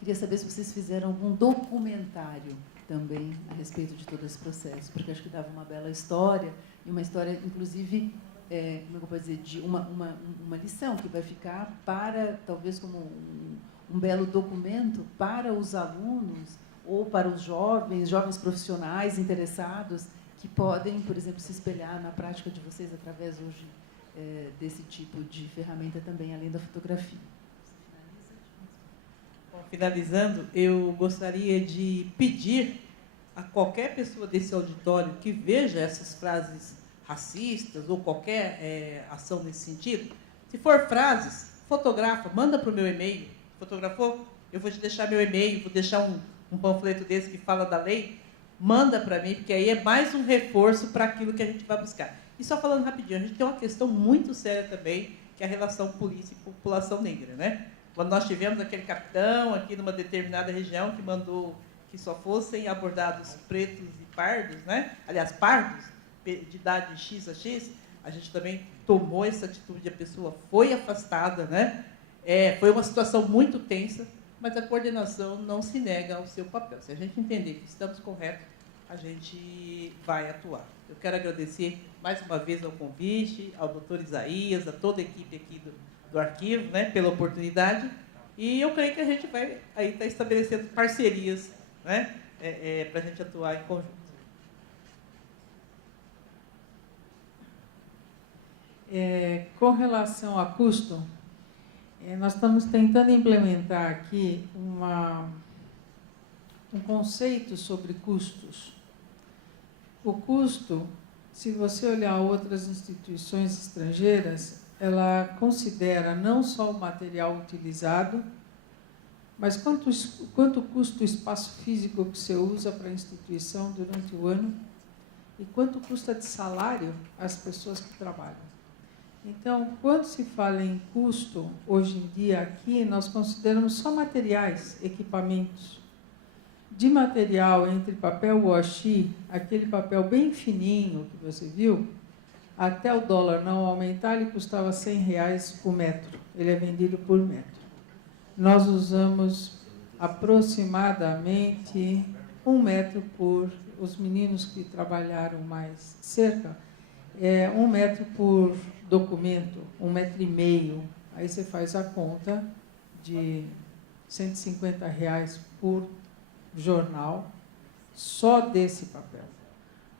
Queria saber se vocês fizeram algum documentário também a respeito de todo esse processo, porque acho que dava uma bela história, e uma história, inclusive, como eu posso dizer, de uma lição que vai ficar para, talvez, como um belo documento para os alunos ou para os jovens profissionais interessados que podem, por exemplo, se espelhar na prática de vocês através hoje desse tipo de ferramenta também, além da fotografia. Bom, finalizando, eu gostaria de pedir a qualquer pessoa desse auditório que veja essas frases racistas ou qualquer ação nesse sentido, se for frases, fotografa, manda para o meu e-mail. Fotografou? Eu vou te deixar meu e-mail, vou deixar um panfleto desse que fala da lei, manda para mim, porque aí é mais um reforço para aquilo que a gente vai buscar. E só falando rapidinho, a gente tem uma questão muito séria também, que é a relação polícia e população negra, né? Quando nós tivemos aquele capitão aqui numa determinada região que mandou que só fossem abordados pretos e pardos, né? Aliás, pardos, de idade X a X, a gente também tomou essa atitude, a pessoa foi afastada, né? Foi uma situação muito tensa, mas a coordenação não se nega ao seu papel. Se a gente entender que estamos corretos, a gente vai atuar. Eu quero agradecer mais uma vez ao convite, ao doutor Isaías, a toda a equipe aqui do arquivo, né, pela oportunidade, e eu creio que a gente vai aí estar estabelecendo parcerias, né, para a gente atuar em conjunto. Com relação a custo, nós estamos tentando implementar aqui um conceito sobre custos. O custo, se você olhar outras instituições estrangeiras, ela considera não só o material utilizado, mas quanto custa o espaço físico que você usa para a instituição durante o ano e quanto custa de salário as pessoas que trabalham. Então, quando se fala em custo, hoje em dia aqui, nós consideramos só materiais, equipamentos. De material entre papel washi, aquele papel bem fininho que você viu, até o dólar não aumentar, ele custava R$100 por metro. Ele é vendido por metro. Nós usamos aproximadamente 1 metro por... Os meninos que trabalharam mais cerca, 1 metro por documento, 1,5 metro. Aí você faz a conta de R$150 por jornal, só desse papel.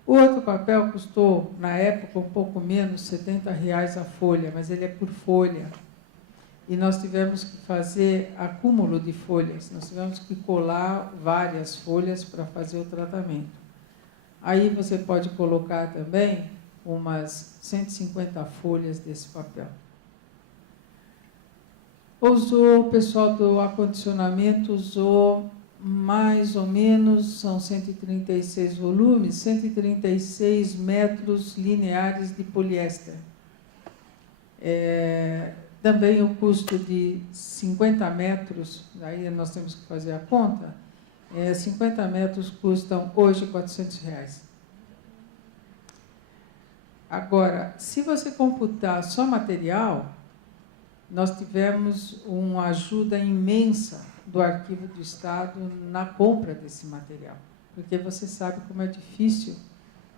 O outro papel custou, na época, um pouco menos, R$70 a folha, mas ele é por folha. E nós tivemos que fazer acúmulo de folhas, nós tivemos que colar várias folhas para fazer o tratamento. Aí você pode colocar também umas 150 folhas desse papel. O pessoal do acondicionamento usou mais ou menos, são 136 volumes, 136 metros lineares de poliéster. Também o custo de 50 metros, aí nós temos que fazer a conta, 50 metros custam hoje R$400. Agora, se você computar só material, nós tivemos uma ajuda imensa do Arquivo do Estado na compra desse material, porque você sabe como é difícil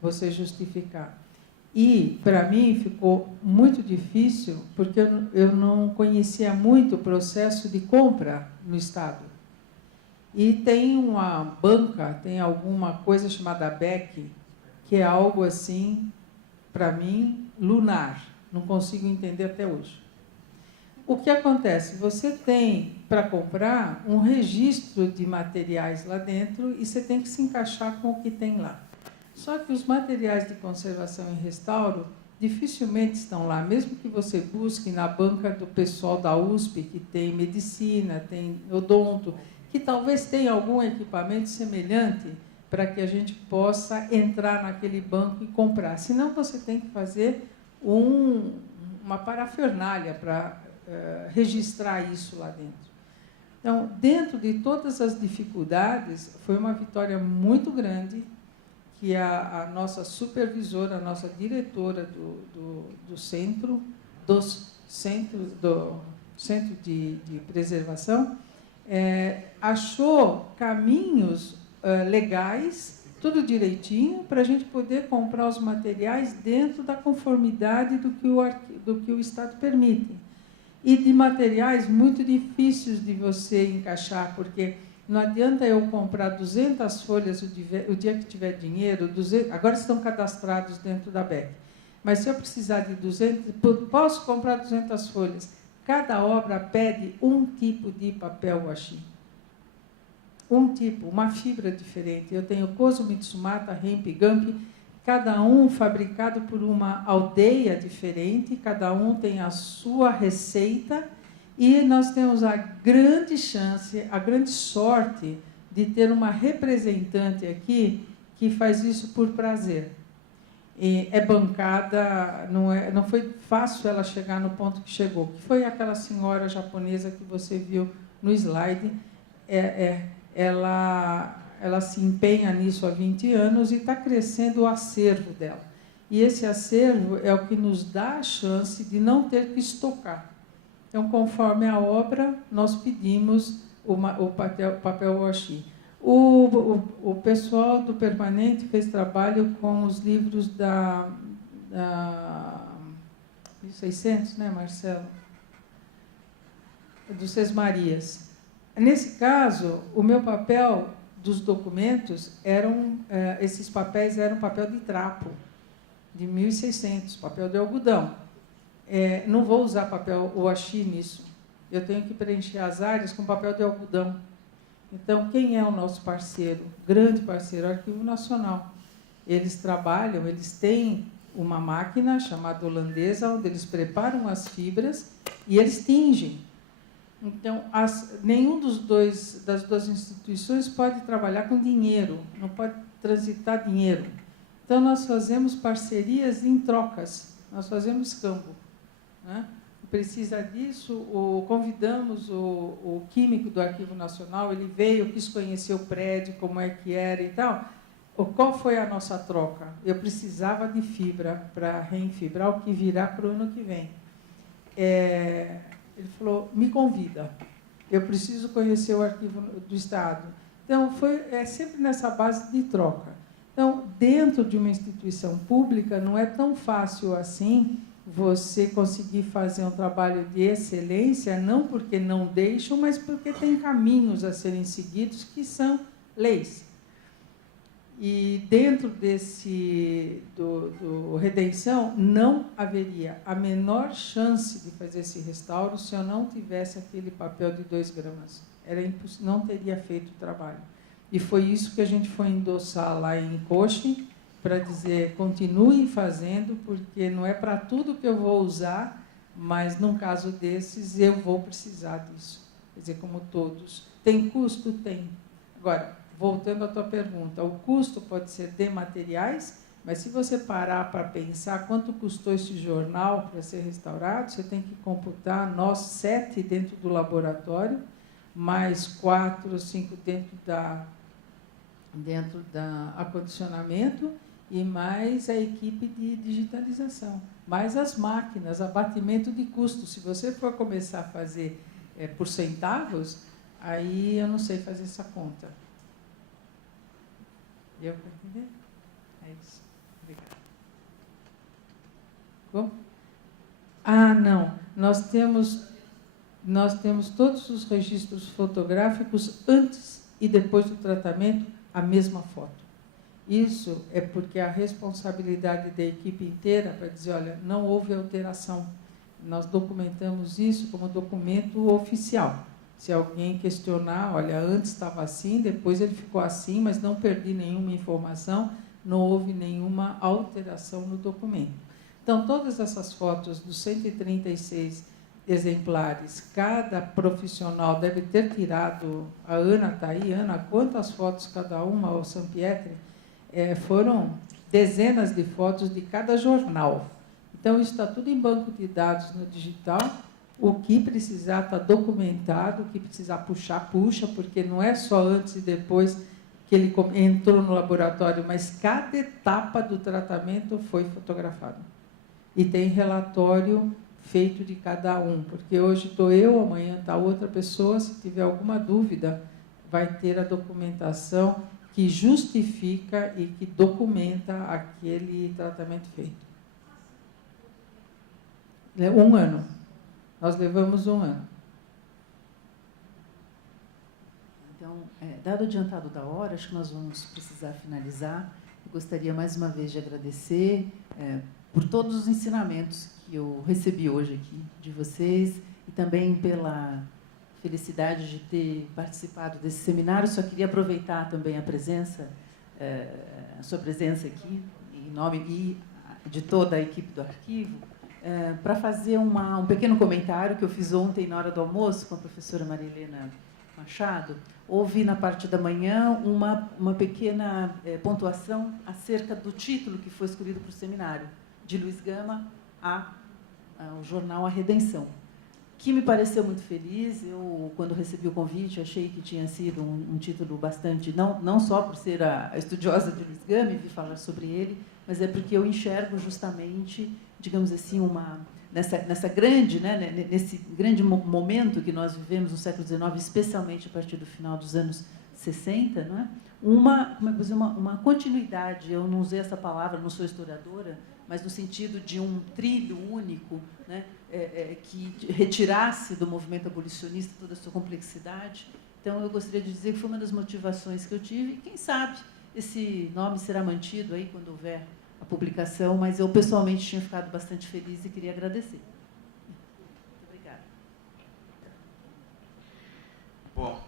você justificar. E, para mim, ficou muito difícil, porque eu não conhecia muito o processo de compra no Estado. E tem uma banca, tem alguma coisa chamada BEC, que é algo assim, para mim, lunar. Não consigo entender até hoje. O que acontece? Você tem, para comprar, um registro de materiais lá dentro e você tem que se encaixar com o que tem lá. Só que os materiais de conservação e restauro dificilmente estão lá, mesmo que você busque na banca do pessoal da USP, que tem medicina, tem odonto, que talvez tenha algum equipamento semelhante para que a gente possa entrar naquele banco e comprar. Senão, você tem que fazer uma parafernália para registrar isso lá dentro. Então, dentro de todas as dificuldades, foi uma vitória muito grande que a nossa supervisora, a nossa diretora do centro de preservação, achou caminhos legais, tudo direitinho, para a gente poder comprar os materiais dentro da conformidade do que o Estado permite. E de materiais muito difíceis de você encaixar, porque não adianta eu comprar 200 folhas o dia que tiver dinheiro, agora estão cadastrados dentro da BEC, mas se eu precisar de 200, posso comprar 200 folhas. Cada obra pede um tipo de papel washi. Um tipo, uma fibra diferente. Eu tenho Kozo, Mitsumata, Hemp, Gamp, cada um fabricado por uma aldeia diferente, cada um tem a sua receita, e nós temos a grande chance, a grande sorte de ter uma representante aqui que faz isso por prazer. é bancada, não foi fácil ela chegar no ponto que chegou, que foi aquela senhora japonesa que você viu no slide. Ela se empenha nisso há 20 anos e está crescendo o acervo dela. E esse acervo é o que nos dá a chance de não ter que estocar. Então, conforme a obra, nós pedimos o papel washi. O pessoal do Permanente fez trabalho com os livros da 1600, né, Marcelo? Dos Sesmarias. Nesse caso, o meu papel dos documentos esses papéis eram papel de trapo, de 1600, papel de algodão. Não vou usar papel washi nisso. Eu tenho que preencher as áreas com papel de algodão. Então, quem é o nosso parceiro? Grande parceiro, o Arquivo Nacional. Eles trabalham, eles têm uma máquina chamada holandesa, onde eles preparam as fibras e eles tingem. Então, nenhum das duas instituições pode trabalhar com dinheiro, não pode transitar dinheiro. Então, nós fazemos parcerias em trocas, nós fazemos campo, né? Precisa disso, convidamos o químico do Arquivo Nacional, ele veio, quis conhecer o prédio, como é que era e tal. Qual foi a nossa troca? Eu precisava de fibra para reenfibrar o que virá para o ano que vem. Ele falou, me convida, eu preciso conhecer o Arquivo do Estado. Então, é sempre nessa base de troca. Então, dentro de uma instituição pública, não é tão fácil assim você conseguir fazer um trabalho de excelência, não porque não deixam, mas porque tem caminhos a serem seguidos que são leis. E dentro do Redenção, não haveria a menor chance de fazer esse restauro se eu não tivesse aquele papel de 2 gramas. Era impossível, não teria feito o trabalho. E foi isso que a gente foi endossar lá em Cochin, para dizer, continuem fazendo, porque não é para tudo que eu vou usar, mas num caso desses eu vou precisar disso. Quer dizer, como todos. Tem custo? Tem. Agora, voltando à tua pergunta, o custo pode ser de materiais, mas se você parar para pensar quanto custou esse jornal para ser restaurado, você tem que computar nós 7 dentro do laboratório, mais 4 ou 5 dentro da acondicionamento, e mais a equipe de digitalização, mais as máquinas, abatimento de custos. Se você for começar a fazer por centavos, aí eu não sei fazer essa conta. Deu para entender? É isso. Obrigada. Como? Não. Nós temos todos os registros fotográficos antes e depois do tratamento, a mesma foto. Isso é porque a responsabilidade da equipe inteira para dizer, olha, não houve alteração. Nós documentamos isso como documento oficial. Se alguém questionar, olha, antes estava assim, depois ele ficou assim, mas não perdi nenhuma informação, não houve nenhuma alteração no documento. Então, todas essas fotos dos 136 exemplares, cada profissional deve ter tirado, a Ana está aí, Ana, quantas fotos cada uma, o Sampietri? Foram dezenas de fotos de cada jornal. Então, isso está tudo em banco de dados no digital. O que precisar está documentado, o que precisar puxar, puxa, porque não é só antes e depois que ele entrou no laboratório, mas cada etapa do tratamento foi fotografada. E tem relatório feito de cada um, porque hoje estou eu, amanhã está outra pessoa, se tiver alguma dúvida, vai ter a documentação que justifica e que documenta aquele tratamento feito. 1 ano. Nós levamos 1 ano. Então, dado o adiantado da hora, acho que nós vamos precisar finalizar. Eu gostaria mais uma vez de agradecer por todos os ensinamentos que eu recebi hoje aqui de vocês e também pela felicidade de ter participado desse seminário. Só queria aproveitar também a sua presença aqui, em nome de toda a equipe do arquivo, para fazer um pequeno comentário que eu fiz ontem na hora do almoço com a professora Maria Helena Machado, houve na parte da manhã uma pequena pontuação acerca do título que foi escolhido para o seminário, de Luiz Gama o jornal A Redenção, que me pareceu muito feliz. Eu, quando recebi o convite, achei que tinha sido um título bastante, não só por ser a estudiosa de Luiz Gama e vir falar sobre ele, mas é porque eu enxergo justamente, digamos assim, nessa grande, né, nesse grande momento que nós vivemos no século XIX, especialmente a partir do final dos anos 60, não é? Uma continuidade. Eu não usei essa palavra, não sou historiadora, mas no sentido de um trilho único, né, que retirasse do movimento abolicionista toda a sua complexidade. Então, eu gostaria de dizer que foi uma das motivações que eu tive. E, quem sabe, esse nome será mantido aí quando houver a publicação, mas eu, pessoalmente, tinha ficado bastante feliz e queria agradecer. Muito obrigada. Bom,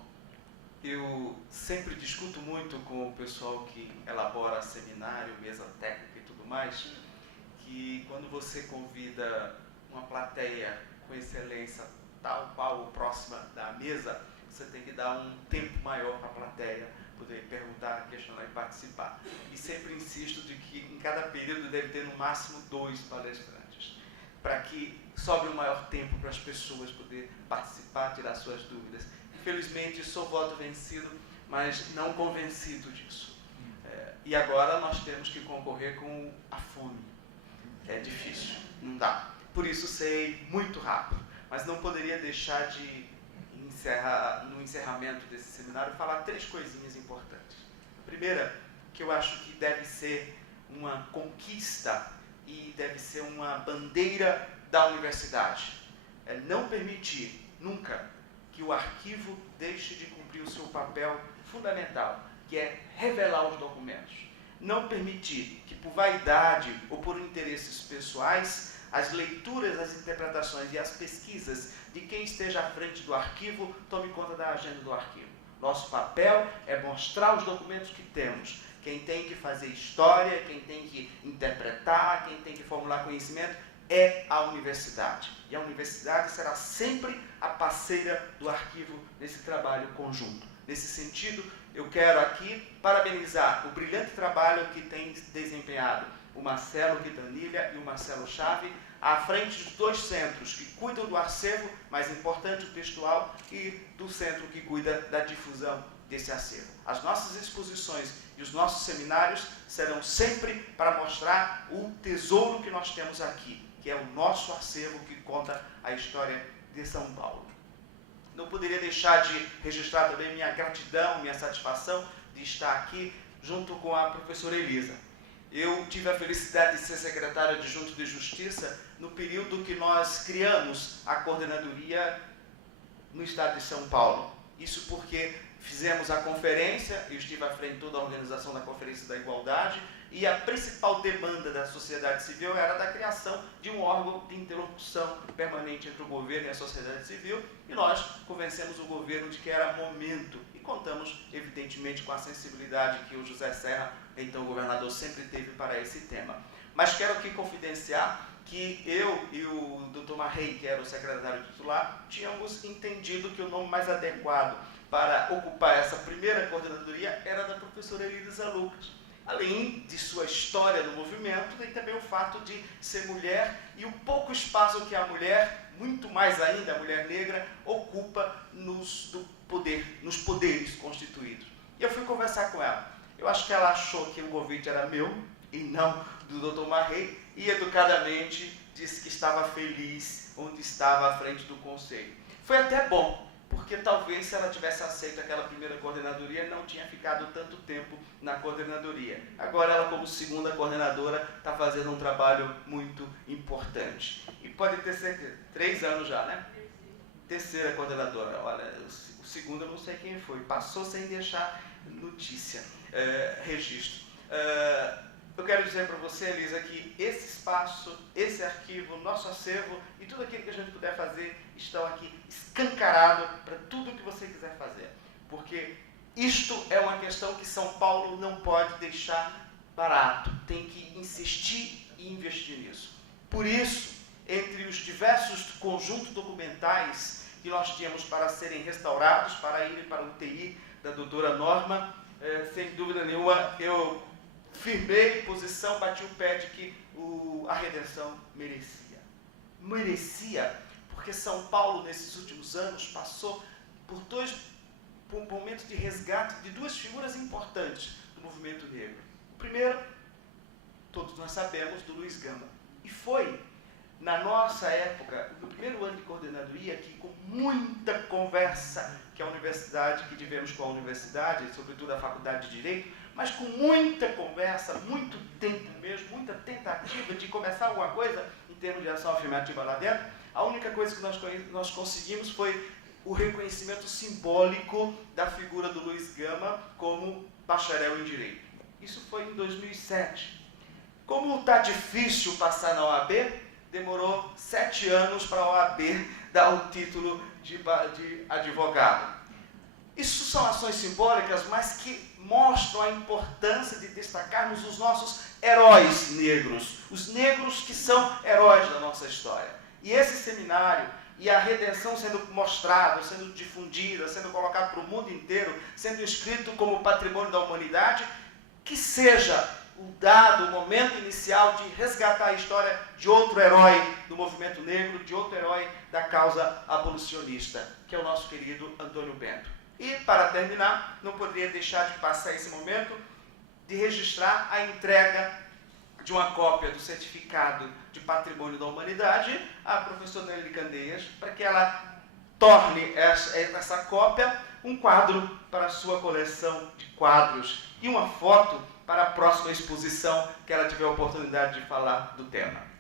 eu sempre discuto muito com o pessoal que elabora seminário, mesa técnica e tudo mais, que quando você convida uma plateia com excelência tal qual ou próxima da mesa, você tem que dar um tempo maior para a plateia poder perguntar, questionar e participar. E sempre insisto de que em cada período deve ter no máximo 2 palestrantes, para que sobre o maior tempo para as pessoas poder participar, tirar suas dúvidas. Infelizmente, sou voto vencido, mas não convencido disso. E agora nós temos que concorrer com a fome. É difícil, não dá. Por isso, sei muito rápido, mas não poderia deixar de no encerramento desse seminário, falar 3 coisinhas importantes. A primeira, que eu acho que deve ser uma conquista e deve ser uma bandeira da universidade, é não permitir nunca que o arquivo deixe de cumprir o seu papel fundamental, que é revelar os documentos. Não permitir que, por vaidade ou por interesses pessoais, as leituras, as interpretações e as pesquisas de quem esteja à frente do arquivo tome conta da agenda do arquivo. Nosso papel é mostrar os documentos que temos. Quem tem que fazer história, quem tem que interpretar, quem tem que formular conhecimento é a universidade. E a universidade será sempre a parceira do arquivo nesse trabalho conjunto. Nesse sentido, eu quero aqui parabenizar o brilhante trabalho que tem desempenhado o Marcelo Guidanilha e o Marcelo Chave, à frente dos 2 centros que cuidam do acervo, mais importante, o textual, e do centro que cuida da difusão desse acervo. As nossas exposições e os nossos seminários serão sempre para mostrar o tesouro que nós temos aqui, que é o nosso acervo que conta a história de São Paulo. Não poderia deixar de registrar também minha gratidão, minha satisfação de estar aqui junto com a professora Elisa. Eu tive a felicidade de ser secretário adjunto de Justiça no período que nós criamos a coordenadoria no estado de São Paulo. Isso porque fizemos a conferência, eu estive à frente de toda a organização da Conferência da Igualdade, e a principal demanda da sociedade civil era da criação de um órgão de interlocução permanente entre o governo e a sociedade civil, e nós convencemos o governo de que era momento, e contamos, evidentemente, com a sensibilidade que o José Serra, então o governador, sempre teve para esse tema. Mas quero aqui confidenciar que eu e o Dr. Marrei, que era o secretário titular, tínhamos entendido que o nome mais adequado para ocupar essa primeira coordenadoria era da professora Elisa Lucas. Além de sua história no movimento, tem também o fato de ser mulher e o pouco espaço que a mulher, muito mais ainda a mulher negra, ocupa nos poderes constituídos. E eu fui conversar com ela. Eu acho que ela achou que o convite era meu e não do Dr. Marrei, e educadamente disse que estava feliz onde estava à frente do conselho. Foi até bom, porque talvez se ela tivesse aceito aquela primeira coordenadoria, não tinha ficado tanto tempo na coordenadoria. Agora ela, como segunda coordenadora, está fazendo um trabalho muito importante. E pode ter certeza, 3 anos já, né? Terceira coordenadora. Olha, o segundo eu não sei quem foi, passou sem deixar notícia, registro. Eu quero dizer para você, Elisa, que esse espaço, esse arquivo, nosso acervo e tudo aquilo que a gente puder fazer estão aqui escancarado para tudo que você quiser fazer. Porque isto é uma questão que São Paulo não pode deixar barato. Tem que insistir e investir nisso. Por isso, entre os diversos conjuntos documentais que nós tínhamos para serem restaurados, para irem para o UTI da doutora Norma. Sem dúvida nenhuma, eu firmei posição, bati o pé de que a redenção merecia. Merecia, porque São Paulo, nesses últimos anos, passou por um momento de resgate de duas figuras importantes do movimento negro. O primeiro, todos nós sabemos, do Luiz Gama. E foi, na nossa época, no primeiro ano de coordenadoria, que com muita conversa que a universidade, que tivemos com a universidade, sobretudo a Faculdade de Direito, mas com muita conversa, muito tempo mesmo, muita tentativa de começar alguma coisa em termos de ação afirmativa lá dentro, a única coisa que nós conseguimos foi o reconhecimento simbólico da figura do Luiz Gama como bacharel em Direito. Isso foi em 2007. Como está difícil passar na OAB, demorou 7 anos para a OAB dar o título de advogado. Isso são ações simbólicas, mas que mostram a importância de destacarmos os nossos heróis negros, os negros que são heróis da nossa história. E esse seminário, e a redenção sendo mostrada, sendo difundida, sendo colocada para o mundo inteiro, sendo inscrito como patrimônio da humanidade, que seja o momento inicial de resgatar a história de outro herói do movimento negro, de outro herói da causa abolicionista, que é o nosso querido Antônio Bento. E, para terminar, não poderia deixar de passar esse momento de registrar a entrega de uma cópia do certificado de patrimônio da humanidade à professora Nelly Candeias, para que ela torne essa cópia um quadro para a sua coleção de quadros e uma foto para a próxima exposição que ela tiver a oportunidade de falar do tema.